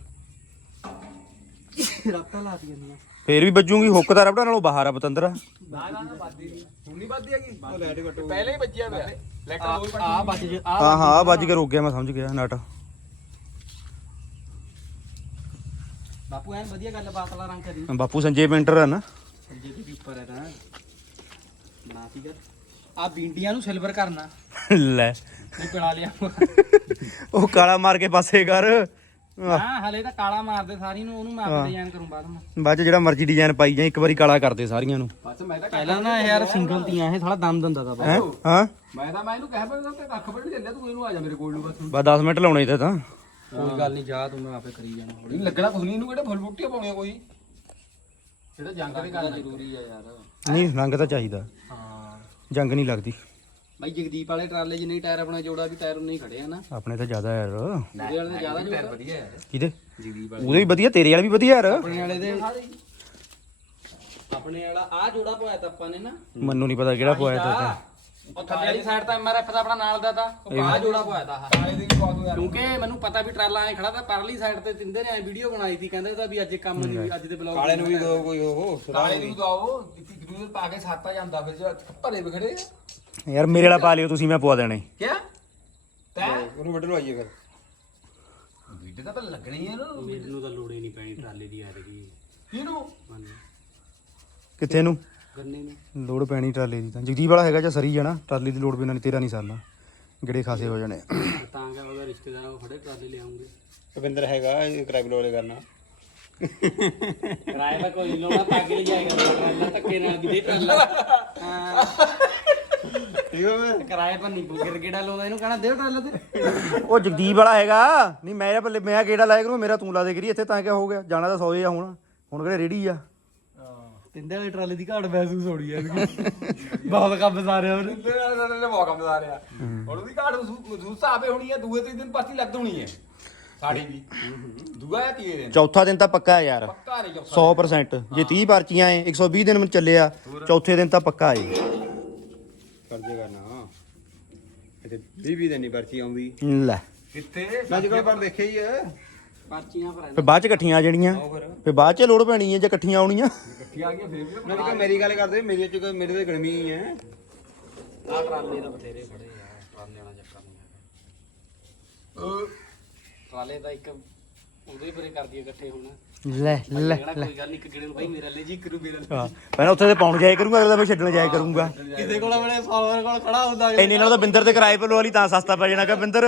ਰੱਤਾ ਲਾ ਦਿੱਤੀਆਂ ਫੇਰ ਵੀ ਵੱਜੂਗੀ ਹੁੱਕ ਤਾਂ ਰਬੜਾ ਨਾਲੋਂ ਬਾਹਰ ਆ ਪਤੰਦਰ ਨਾ ਨਾ ਨਾ ਬਾਦੀ ਨਹੀਂ ਹੁਣ ਨਹੀਂ ਬਾਦੀ ਹੈਗੀ ਉਹ ਲੈਟ ਘਟੋ ਪਹਿਲੇ ਹੀ ਵੱਜਿਆ ਪਿਆ ਲੈਟ ਹੋਰ ਆ ਵੱਜ ਜ- ਆ ਹਾਂ ਹਾਂ ਆ ਵੱਜ ਕੇ ਰੁਕ ਗਿਆ ਮੈਂ ਸਮਝ ਗਿਆ ਨਟ ਬਾਪੂ ਐਨ ਵਧੀਆ ਗੱਲ ਬਾਤ ਵਾਲਾ ਰੰਗ ਕਰੀ ਬਾਪੂ ਸੰਜੇ ਪੇਂਟਰ ਆ ਨਾ ਜੇ ਤੇ ਉੱਪਰ ਹੈ ਤਾਂ। ਬਣਾਤੀ ਕਰ ਆ। ਬਿੰਡੀਆਂ ਨੂੰ ਸਿਲਵਰ ਕਰਨਾ। ਲੈ। ਨਹੀਂ ਪਿਲਾ ਲਿਆ। ਉਹ ਕਾਲਾ ਮਾਰ ਕੇ ਪਾਸੇ ਕਰ। ਹਾਂ ਹਲੇ ਤਾਂ ਕਾਲਾ ਮਾਰਦੇ ਸਾਰੀ ਨੂੰ ਉਹਨੂੰ ਮੈਂ ਆਪੇ ਡਿਜ਼ਾਈਨ ਕਰੂੰ ਬਾਅਦ ਵਿੱਚ। ਬਾਅਦ ਚ ਜਿਹੜਾ ਮਰਜ਼ੀ ਡਿਜ਼ਾਈਨ ਪਾਈ ਜਾਏ ਇੱਕ ਵਾਰੀ ਕਾਲਾ ਕਰਦੇ ਸਾਰੀਆਂ ਨੂੰ। ਬਸ ਮੈਂ ਤਾਂ ਪਹਿਲਾਂ ਨਾ ਯਾਰ ਸਿੰਗਲ ਤੀਆਂ ਇਹ ਸਾਲਾ ਦਮ ਦਿੰਦਾ ਤਾ ਹੈ? ਹਾਂ? ਮੈਂ ਤਾਂ ਮੈਂ ਇਹਨੂੰ ਕਹਿ ਪਿਆ ਤੇ ਕੱਖ ਨਹੀਂ ਚੱਲਿਆ ਤੂੰ ਇਹਨੂੰ ਆ ਜਾ ਮੇਰੇ ਕੋਲ ਨੂੰ ਬਸ। ਬਸ 10 ਮਿੰਟ ਲਾਉਣੇ ਤੇ ਤਾਂ। ਕੋਈ ਗੱਲ ਨਹੀਂ ਜਾ ਤੂੰ ਮੈਂ ਆਪੇ ਕਰੀ ਜਾਣਾ। ਲੱਗਣਾ ਕੁਝ ਨਹੀਂ ਇਹਨੂੰ ਕਿਹੜੇ ਫੁੱਲ ਬੂਟੀਆਂ ਪਾਉਣੀਆਂ ਕੋਈ? ਜਿਹੜਾ ਜੰਗ ਦੇ ਗੱਲ ਜ਼ਰੂਰੀ ਆ ਯਾਰ। ਨਹੀਂ ਰੰਗ ਤਾਂ ਚਾਹੀਦਾ। ਹਾਂ। ਜੰਗ ਨਹੀਂ ਲੱਗਦੀ। ਬਾਈ ਜਗਦੀਪ ਵਾਲੇ ਟਰਾਲੇ ਜਿੰਨੇ ਟਾਇਰ ਆਪਣਾ ਜੋੜਾ ਵੀ ਟਾਇਰ ਉਨੇ ਹੀ ਖੜੇ ਆ ਨਾ। ਆਪਣੇ ਤਾਂ ਜ਼ਿਆਦਾ ਯਾਰ। ਉਹਦੇ ਵਾਲੇ ਤੇ ਜ਼ਿਆਦਾ ਜੋੜਾ। ਵਧੀਆ ਯਾਰ। ਕਿਹਦੇ? ਜਗਦੀਪ ਉਹਦੇ ਵੀ ਵਧੀਆ ਤੇਰੇ ਵਾਲਾ ਵੀ ਵਧੀਆ ਯਾਰ। ਆਪਣੇ ਵਾਲੇ ਦੇ ਆਪਣੇ ਵਾਲਾ ਆ ਜੋੜਾ ਪਵਾਇਆ ਤਾਂ ਆਪਾਂ ਨੇ ਨਾ। ਮੈਨੂੰ ਨਹੀਂ ਪਤਾ ਕਿਹੜਾ ਪਵਾਇਆ ਤਾ ਉਹ ਥੱਲੇ ਵਾਲੀ ਸਾਈਡ ਤਾਂ ਐਮਆਰਐਫ ਦਾ ਆਪਣਾ ਨਾਲ ਦਾ ਤਾਂ। ਉਹ ਆ ਜੋੜਾ ਪਵਾਇਆ ਤਾਂ ਆਹ। ਕਾਲੇ ਦੀ ਵੀ ਪਾ ਦੂੰ ਯਾਰ। ਕਿਉਂਕਿ ਮੈਨੂੰ ਪਤਾ ਵੀ ਟਰਾਲਾ ਐ ਖੜਾ ਤਾਂ ਪਰਲੀ ਸਾਈਡ ਤੇ ਤਿੰਦੇ ਨੇ ਵੀਡੀਓ ਬਣਾਈ ਸੀ ਕਹਿੰਦੇ ਤਾਂ ਵੀ ਅੱਜ ਕੰਮ ਨਹੀਂ ਅੱਜ ਦੇ ਬਲੌਗ ਕਾਲੇ ਨੂੰ ਵੀ ਦੋ ਕੋਈ ਉਹ ਕਾਲੇ ਵੀ ਦਵਾਓ ਇੱਕ ਗਰੂ ਪਾ ਕੇ ਸਾਤਾ ਜਾਂਦਾ ਫਿਰ ਜਿਹੜਾ ਭਰੇ ਵੀ ਖੜੇ ਯਾਰ ਮੇਰੇ ਵਾਲਾ ਪਾ ਲਿਓ ਤੁਸੀਂ ਮੈਂ ਪਵਾ ਦੇਣੇ। ਕਿਆ? ਤੈਂ? ਉਹਨੂੰ ਵੱਢ ਲਵਾਈਏ ਫਿਰ। ਵੀਡੀਓ ਤਾਂ ਪਹਿਲਾਂ ਲੱਗਣੀ ਹੈ ਇਹਨੂੰ ਮੈਨੂੰ ਤਾਂ ਲੋੜ ਹੀ ਨਹੀਂ ਪੈਣੀ ਟਰਾਲੇ ਦੀ ਆ ਰਹੀ ਕਿਹਨੂੰ? ਕਿੱਥੇ ਨੂੰ? ਗੰਨੇ ਨੂੰ। ਲੋੜ ਪੈਣੀ ਟਰਾਲੇ ਦੀ ਤਾਂ। ਜਗਦੀਪ ਵਾਲਾ ਹੈਗਾ ਜਾਂ ਸਰੀ ਜਾਣਾ ਟਰਾਲੇ ਦੀ ਲੋੜ ਬਿਨਾਂ ਨਹੀਂ ਤੇਰਾ ਨਹੀਂ ਸਰਨਾ। ਗੜੇ ਖਾਸੇ ਹੋ ਜਾਣੇ ਤਾਂ ਕਿ ਉਹਦਾ ਰਿਸ਼ਤੇਦਾਰ ਉਹ ਖੜੇ ਟਰਾਲੇ ਲਿਆਉਂਗੇ। ਰਵਿੰਦਰ ਹੈਗਾ ਇਹ ਕਿਰਾਏ ਬਲੋਲੇ ਕਰਨਾ। ਕਿਰਾਏ ਦਾ ਕੋਈ ਲੋੜਾ ਪੱਗ ਲੈ ਜਾਏਗਾ। ਟਰਾਲਾ ਧੱਕੇ ਨਾਲ ਵੀ ਦੇ ਟਰਾਲਾ। ਹਾਂ ਠੀਕ ਹੈ ਮੈਂ। ਕਿਰਾਏ ਪਰ ਨਹੀਂ ਬੁਗਰ ਕਿਹੜਾ ਲਾਉਂਦਾ ਇਹਨੂੰ ਕਹਣਾ ਦੇ ਟਰਾਲਾ ਤੇ। ਉਹ ਜਗਦੀਪ ਵਾਲਾ ਹੈਗਾ। ਨਹੀਂ ਮੇਰਾ ਪੱਲੇ ਮੈਂ ਕਿਹੜਾ ਲਾਇਆ ਕਰੂੰ ਮੇਰਾ ਤੂੰ ਲਾ ਦੇ ਕਰੀ ਇੱਥੇ ਤਾਂ ਕਿਆ ਹੋ ਗਿਆ? ਜਾਣਾ ਤਾਂ ਸੌਏ ਆ ਹੁਣ। ਹੁਣ ਕਿਹੜੇ ਰੇੜੀ ਆ? ਤਿੰਦੇ ਵਾਲੇ ਟਰਾਲੇ ਦੀ ਘਾਟ ਮਹਿਸੂਸ ਹੋਣੀ ਹੈ ਬਹੁਤ ਕੰਮ ਸਾਰੇ ਉਹਨੇ ਤੇਰਾ ਨਾਲ ਨੇ ਮੌਕਾ ਮਜ਼ਾ ਰਿਹਾ ਹੁਣ ਉਹਦੀ ਘਾਟ ਆਪੇ ਹੋਣੀ ਹੈ ਦੂਏ ਤੀਜੇ ਦਿਨ ਪਰਚੀ ਲੱਗ ਹੋਣੀ ਹੈ ਸਾਡੀ ਵੀ। ਦੂਆ ਹੈ ਤੀਏ ਦਿਨ। ਚੌਥਾ ਦਿਨ ਤਾਂ ਪੱਕਾ ਹੈ ਯਾਰ। ਪੱਕਾ ਨਹੀਂ ਚੌਥਾ 100% ਜੇ 30 ਪਰਚੀਆਂ ਏ 120 ਦਿਨ ਵਿੱਚ ਚੱਲਿਆ ਚੌਥੇ ਦਿਨ ਤਾਂ ਪੱਕਾ ਏ। ਕਰਜੇ ਕਰਨਾ। ਇੱਥੇ 20 20 ਦਿਨ ਨਹੀਂ ਪਰਚੀ ਆਉਂਦੀ। ਲੈ। ਕਿੱਥੇ? ਮੈਂ ਜਿਹੜਾ ਪਰ ਦੇਖਿਆ ਹੀ ਹੈ ਪਰਚੀਆਂ ਫਿਰ ਬਾਅਦ ਚ ਇਕੱਠੀਆਂ ਆ ਜਾਣੀਆਂ ਫਿਰ। ਬਾਅਦ ਚ ਲੋੜ ਪੈਣੀ ਹੈ ਜੇ ਇਕੱਠੀਆਂ ਆਉਣੀਆਂ। ਇਕੱਠੀ ਆ ਗਈਆਂ ਫਿਰ ਵੀ ਮੈਂ ਕਿਹਾ ਮੇਰੀ ਗੱਲ ਕਰਦੇ ਮੇਰੇ ਚ ਕੋਈ- ਮੇਰੇ ਤੇ ਗਰਮੀ ਹੀ ਹੈ। ਆ ਟਰਾਲੇ ਦਾ ਬਥੇਰੇ ਖੜੇ ਆ ਟਰਾਲੇ ਵਾਲਾ ਚੱਕਰ ਨਹੀਂ ਹੈਗਾ। ਟਰਾਲੇ ਦਾ ਇੱਕ ਉਹਦੇ ਪਰੇ ਕਰ ਦਈਏ ਇਕੱਠੇ ਹੁਣ। ਲੈ ਲੈ ਜਿਹੜਾ ਕੋਈ ਗੱਲ ਨਹੀਂ ਕਿਹੜੇ ਨੂੰ ਭਾਈ ਮੇਰਾ ਲੈ ਜੀ ਕਰੂ ਮੇਰਾ ਲੈ ਹਾਂ। ਪਹਿਲਾਂ ਉੱਥੇ ਤੇ ਪਾਉਣ ਜਾਇਆ ਕਰੂੰਗਾ ਅਗਲਾ ਮੈਂ ਛੱਡਣ ਜਾਇਆ ਕਰੂੰਗਾ। ਕਿਸੇ ਕੋਲ ਆਪਣੇ ਫਾਲੋਅਰ ਕੋਲ ਖੜਾ ਹੁੰਦਾ ਇੰਨੇ ਨਾਲ ਤਾਂ ਬਿੰਦਰ ਤੇ ਕਿਰਾਏ ਪਰ ਲਵਾ ਲਈ ਤਾਂ ਸਸਤਾ ਪੈ ਜਾਣਾ ਕਿ ਬਿੰਦਰ?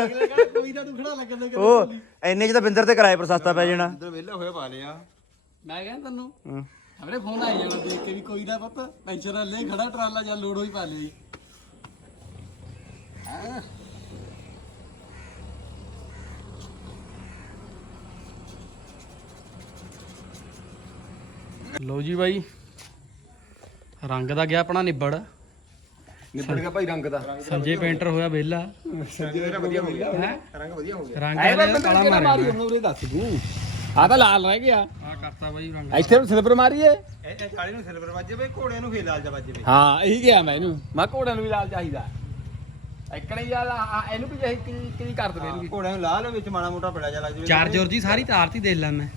ਕੋਈ ਨਾ ਤੂੰ ਖੜਾ ਲੱਗਣ ਦੇ ਉਹ ਇੰਨੇ ਚ ਤਾਂ ਬਿੰਦਰ ਤੇ ਕਿਰਾਏ ਪਰ ਸਸਤਾ ਪੈ ਜਾਣਾ। ਇੱਧਰ ਵਿਹਲਾ ਹੋਇਆ ਪਾ ਲਿਆ। ਮੈਂ ਕਹਿੰਦਾ ਤੈਨੂੰ ਹਾਂ। ਆਪਣੇ ਫੋਨ ਆਈ ਜਾਣਾ ਦੇਖ ਕੇ ਵੀ ਕੋਈ ਨਾ ਪਤਾ ਪੈਂਚਰ ਵਾਲੇ ਖੜਾ ਟਰਾਲਾ ਜਾਂ ਲੋੜ ਹੋਈ ਪਾ ਲਈ ਲੋ ਜੀ ਬਾਈ। ਰੰਗ ਦਾ ਗਿਆ ਆਪਣਾ ਨਿਬੜ। ਨਿਬੜ ਗਿਆ ਭਾਈ ਰੰਗ ਦਾ। ਸੰਜੇ ਪੇਂਟਰ ਹੋਇਆ ਵਿਹਲਾ। ਰੰਗ ਵਧੀਆ ਹੋ ਗਿਆ। ਹੈ? ਰੰਗ ਵਧੀਆ ਹੋ ਗਿਆ। ਰੰਗ ਦਾ ਕਾਲਾ ਮਾਰੀ ਹੁਣ ਦੱਸ ਤੂੰ। ਆ ਤਾਂ ਲਾਲ ਰਹਿ ਗਿਆ। ਆ ਕਰਤਾ ਬਾਈ ਰੰਗ। ਇੱਥੇ ਨੂੰ ਸਿਲਵਰ ਮਾਰੀਏ? ਇਹ ਕਾਲੇ ਨੂੰ ਸਿਲਵਰ ਵੱਜੇ ਵੇ ਘੋੜਿਆਂ ਨੂੰ ਫੇਰ ਲਾਲ ਜਾ ਵੱਜੇ ਵੇ ਹਾਂ ਇਹੀ ਗਿਆ ਮੈਂ ਇਹਨੂੰ। ਮੈਂ ਘੋੜਿਆਂ ਨੂੰ ਵੀ ਲਾਲ ਚਾਹੀਦਾ। ਇਕੜੇ ਯਾਰ ਇਹਨੂੰ ਵੀ ਚਾਹੀ ਕੀ ਕੀ ਕਰ ਦਵੇ ਇਹਨੂੰ ਘੋੜਿਆਂ ਨੂੰ ਲਾਲ ਵਿੱਚ ਮਾੜਾ ਮੋਟਾ ਪੜਾ ਜਾ ਲੱਗ ਜਵੇ। ਚਾਰਜਰ ਜੀ ਸਾਰੀ ਤਾਰਤੀ ਦੇ ਲੈ ਮੈਂ।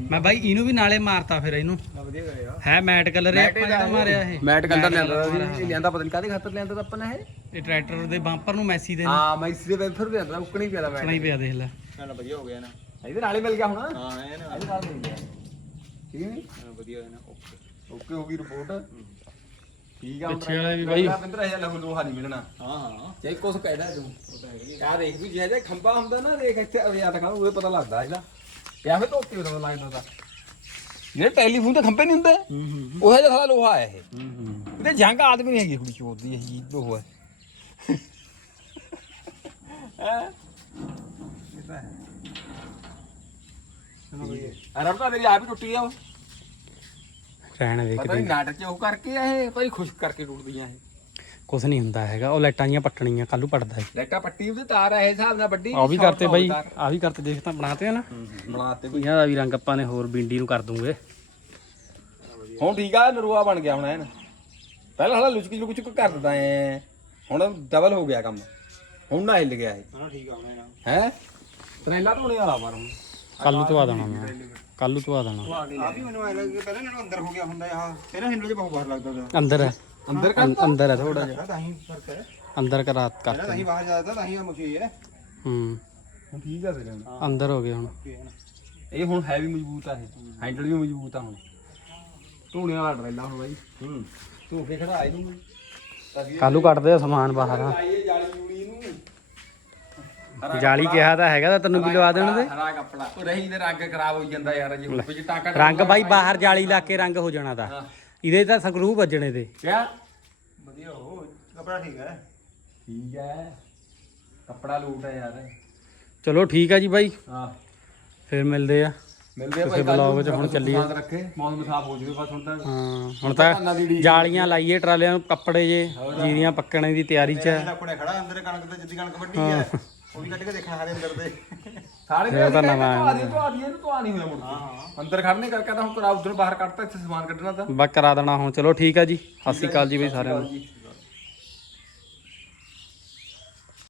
ਮੈਂ ਬਾਈ ਇਹਨੂੰ ਵੀ ਨਾਲੇ ਮਾਰਤਾ ਫਿਰ ਇਹਨੂੰ। ਵਧੀਆ ਕਰਿਆ। ਹੈ ਮੈਟ ਕਲਰ ਹੈ ਆਪਾਂ ਜਿਹੜਾ ਮਾਰਿਆ ਇਹ। ਮੈਟ ਮੈਟ ਲਿਆਂਦਾ ਸੀ। ਇਹ ਲਿਆਂਦਾ ਪਤਾ ਨਹੀਂ ਕਾਹਦੇ ਖਾਤਰ ਲਿਆਂਦਾ ਤਾਂ ਆਪਾਂ ਨੇ ਇਹ। ਇਹ ਟਰੈਕਟਰ ਦੇ ਬੰਪਰ ਨੂੰ ਮੈਸੀ ਦੇ ਨਾਲ ਹਾਂ ਮੈਂ ਇਸ ਦੇ ਵੈਂਫਰ ਵੀ ਆਂਦਾ ਉੱਕਣੀ ਪਿਆ ਦਾ ਰੱਖਣਾ ਮੈਟ ਹੀ ਪਿਆ ਦੇਖ ਲੈ। ਨਾਲ ਵਧੀਆ ਹੋ ਗਿਆ ਨਾ। ਇਹਦੇ ਨਾਲ ਹੀ ਮਿਲ ਗਿਆ ਹੁਣ। ਹਾਂ ਇਹ ਨਾ। ਇਹਦੇ ਨਾਲ ਮਿਲ ਗਿਆ। ਠੀਕ ਹੈ ਨੀ? ਹਾਂ, ਵਧੀਆ ਹੋਇਆ ਨਾ ਓਕੇ ਓਕੇ ਹੋ ਗਈ ਰਿਪੋਰਟ ਠੀਕ ਆ ਪਿੱਛੇ ਵਾਲੇ ਵੀ ਬਾਈ- ਬਿੰਦਰ ਇਹ ਲਹੂ ਲੋਹਾ ਨਹੀਂ ਮਿਲਣਾ। ਹਾਂ ਹਾਂ ਚਾਹੇ ਕੁਛ ਕਹਿਦਾ ਤੂੰ। ਕਿਆ ਦੇਖ ਤੂੰ ਜਿਹੜਾ ਖੰਭਾ ਹੁੰਦਾ ਨਾ ਦੇਖ ਇੱਥੇ ਅਵਿਆ ਤੱਕ ਉਹਦੇ ਪਤਾ ਲੱਗਦਾ ਇਹਦਾ। ਜਾਂ ਫਿਰ ਧੋਤੀ ਉਹਦਾ ਲੱਗਦਾ ਤਾਂ ਜਿਹੜੇ ਟੈਲੀਫੋਨ ਤੇ ਖੰਭੇ ਨਹੀਂ ਹੁੰਦੇ? ਉਹ ਜਿਹਾ ਸਾਰਾ ਲੋਹਾ ਹੈ ਇਹ। ਇਹਦੇ ਜੰਗ ਆਦਮੀ ਨਹੀਂ ਹੈਗੀ ਕੁੜੀ ਚੋਰ ਦੀ ਇਹੀ ਉਹ ਹੈ। ਹੈ? ਅਰਬ ਤਾਂ ਤੇਰੀ ਆਪ ਹੀ ਟੁੱਟੀ ਆ ਉਹ। ਰਹਿਣ ਦੇ ਪਤਾ ਨਹੀਂ ਨਾਟਕ ਚ ਉਹ ਕਰਕੇ ਆ ਇਹ ਖੁਸ਼ ਕਰਕੇ ਟੁੱਟਦੀਆਂ ਇਹ। ਕੁਝ ਨਹੀਂ ਹੁੰਦਾ ਹੈਗਾ। ਉਹ ਲਾਈਟਾਂ ਜੀਆਂ ਪੱਟਣੀਆਂ ਕੱਲੂ ਪੜਦਾ ਹੈ ਲੈਟਾ ਪੱਟੀ ਉਹਦੇ ਤਾਰ ਆ ਇਹ ਹਿਸਾਬ ਨਾਲ ਵੱਡੀ ਆ ਵੀ ਕਰਤੇ ਬਾਈ। ਆ ਵੀ ਕਰਤੇ ਦੇਖ ਤਾਂ ਬਣਾਤੇ ਆ ਨਾ। ਬਣਾਤੇ ਇਹਨਾਂ ਦਾ ਵੀ ਰੰਗ ਆਪਾਂ ਨੇ ਹੋਰ ਬਿੰਡੀ ਨੂੰ ਕਰ ਦੂੰਗੇ। ਹੁਣ ਠੀਕ ਆ ਨਰੂਆ ਬਣ ਗਿਆ ਹੁਣ ਐਨ। ਪਹਿਲਾਂ ਹਲਾ ਲੁਚਕੀ ਲੁਚਕ ਕਰ ਦਿੰਦਾ ਐ। ਹੁਣ ਡਬਲ ਹੋ ਗਿਆ ਕੰਮ। ਹੁਣ ਨਾ ਹਿੱਲ ਗਿਆ ਇਹ। ਹਾਂ ਠੀਕ ਆ ਹੁਣ ਹੈ? ਤਰੇਲਾ ਧੋਣੇ ਵਾਲਾ ਪਰ ਹੁਣ। ਕੱਲੂ ਤੋਂ ਆ ਦੇਣਾ ਮੈਂ। ਕੱਲੂ ਤੋਂ ਆ ਦੇਣਾ। ਆ ਵੀ ਮੈਨੂੰ ਐ ਲੱਗ ਪਹਿਲਾਂ ਨਾਲੋਂ ਅੰਦਰ ਹੋ ਗਿਆ ਹੁੰਦਾ ਆਹ ਪਹਿਲਾਂ ਹਿੰਡੋ ਚ ਬਹੁਤ ਬਾਹਰ ਲੱਗਦਾ ਅੰਦਰ ਹੈ ਅੰਦਰ ਅੰ- ਅੰਦਰ ਹੈ ਥੋੜਾ ਜਿਹਾ। ਪਹਿਲਾਂ ਤਾਂ ਹੀ ਫ਼ਰਕ ਹੈ। ਅੰਦਰ ਕਰਾਤ ਪਹਿਲਾਂ ਕਰਤੇ ਤਾਂ ਹੀ ਬਾਹਰ ਜਾਂਦਾ ਤਾਂ ਹੀ ਮੁਸ਼ੀ ਹੈ ਹੂੰ। ਹੁਣ ਠੀਕ ਆ ਨਾਲ ਅੰਦਰ ਹੋ ਗਿਆ ਹੁਣ। ਇਹ ਹੁਣ ਹੈ ਵੀ ਮਜ਼ਬੂਤ ਆ ਇਹ। ਹੈਂਡਲ ਵੀ ਮਜ਼ਬੂਤ ਆ ਹੁਣ। ਧੋਣੇ ਵਾਲਾ ਟਰੇਲਾ ਹੁਣ ਬਾਈ। ਹੂੰ। ਧੋ ਕੇ ਖੜਾ ਇਹਨੂੰ। ਕੱਲੂ ਕੱਢਦੇ ਆ ਸਮਾਨ ਬਾਹਰ। ਲਾਈਏ ਜਾਲੀ ਜੂੜੀ ਨੂੰ ਜਾਲੀ ਕਿਹਾ ਤਾਂ ਹੈਗਾ ਤਾਂ ਤੈਨੂੰ ਵੀ ਲਵਾ ਦੇਣ ਦੇ? ਹਰਾ ਕੱਪੜਾ। ਉਹ ਰਹੀ ਤੇ ਰੰਗ ਖਰਾਬ ਹੋ ਜਾਂਦਾ ਯਾਰ ਜੇ ਵਿੱਚ ਟਾਂਕਾ ਰੰਗ ਬਾਈ ਬਾਹਰ ਜਾਲੀ ਲਾ ਕੇ ਰੰਗ ਹੋ ਜਾਣਾ ਤਾਂ। ਇਹਦੇ ਤਾਂ ਸਕਰੂ ਵੱਜਣੇ ਤੇ ਕਿਆ? ਵਧੀਆ ਹੋ ਕਪੜਾ ਠੀਕ ਹੈ? ਠੀਕ ਹੈ। ਕੱਪੜਾ ਲੂਟ ਹੈ ਯਾਰ। ਚਲੋ ਠੀਕ ਆ ਜੀ ਬਾਈ। ਹਾਂ। ਫਿਰ ਮਿਲਦੇ ਆ। ਮਿਲਦੇ ਆ ਭਾਈ ਕੱਲ੍ਹ ਬਲੌਗ ਨੂੰ, 'ਚ ਹੁਣ ਰੱਬ ਚੱਲੀਏ। ਰੱਖੇ ਮੌਸਮ ਸਾਫ਼ ਹੋ ਜਾਵੇ ਬਸ ਹੁਣ ਤਾਂ। ਹਾਂ ਹੁਣ ਤਾਂ ਜਾਲੀਆਂ ਲਾਈਏ ਟਰਾਲਿਆਂ ਨੂੰ ਕੱਪੜੇ ਜੇ ਜੀਰੀਆਂ ਪੱਕਣੇ ਦੀ ਤਿਆਰੀ 'ਚ। ਹੈ ਇਹਦਾ ਕੋਲੇ ਖੜਾ ਅੰਦਰ ਕਣਕ ਤੇ ਜਿੱਦੀ ਕਣਕ ਵੱਢੀ ਹੈ। ਉਹ ਵੀ ਕੱਢ ਕੇ ਦੇਖਣਾ ਹਾਰੇ ਅੰਦਰ ਦੇ ਸਾਰੇ ਇਹ ਤਾਂ ਨਵਾਂ ਧਵਾ ਦੀ ਧਵਾ ਦੀ ਇਹਨੂੰ ਧਵਾ ਨਹੀਂ ਹੋਇਆ ਮੁੜ ਕੇ। ਅੰਦਰ ਖੜਨੇ ਕਰਕੇ ਤਾਂ ਹੁਣ ਕਰਾ ਉਧਰ ਬਾਹਰ ਕੱਢਤਾ ਇੱਥੇ ਸਮਾਨ ਕੱਢਣਾ ਤਾਂ। ਬਸ ਕਰਾ ਦੇਣਾ ਹੁਣ। ਚਲੋ ਠੀਕ ਆ ਜੀ। ਸਤਿ ਸ਼੍ਰੀ ਅਕਾਲ ਜੀ ਬਈ ਸਾਰਿਆਂ ਨੂੰ। ਜੀ।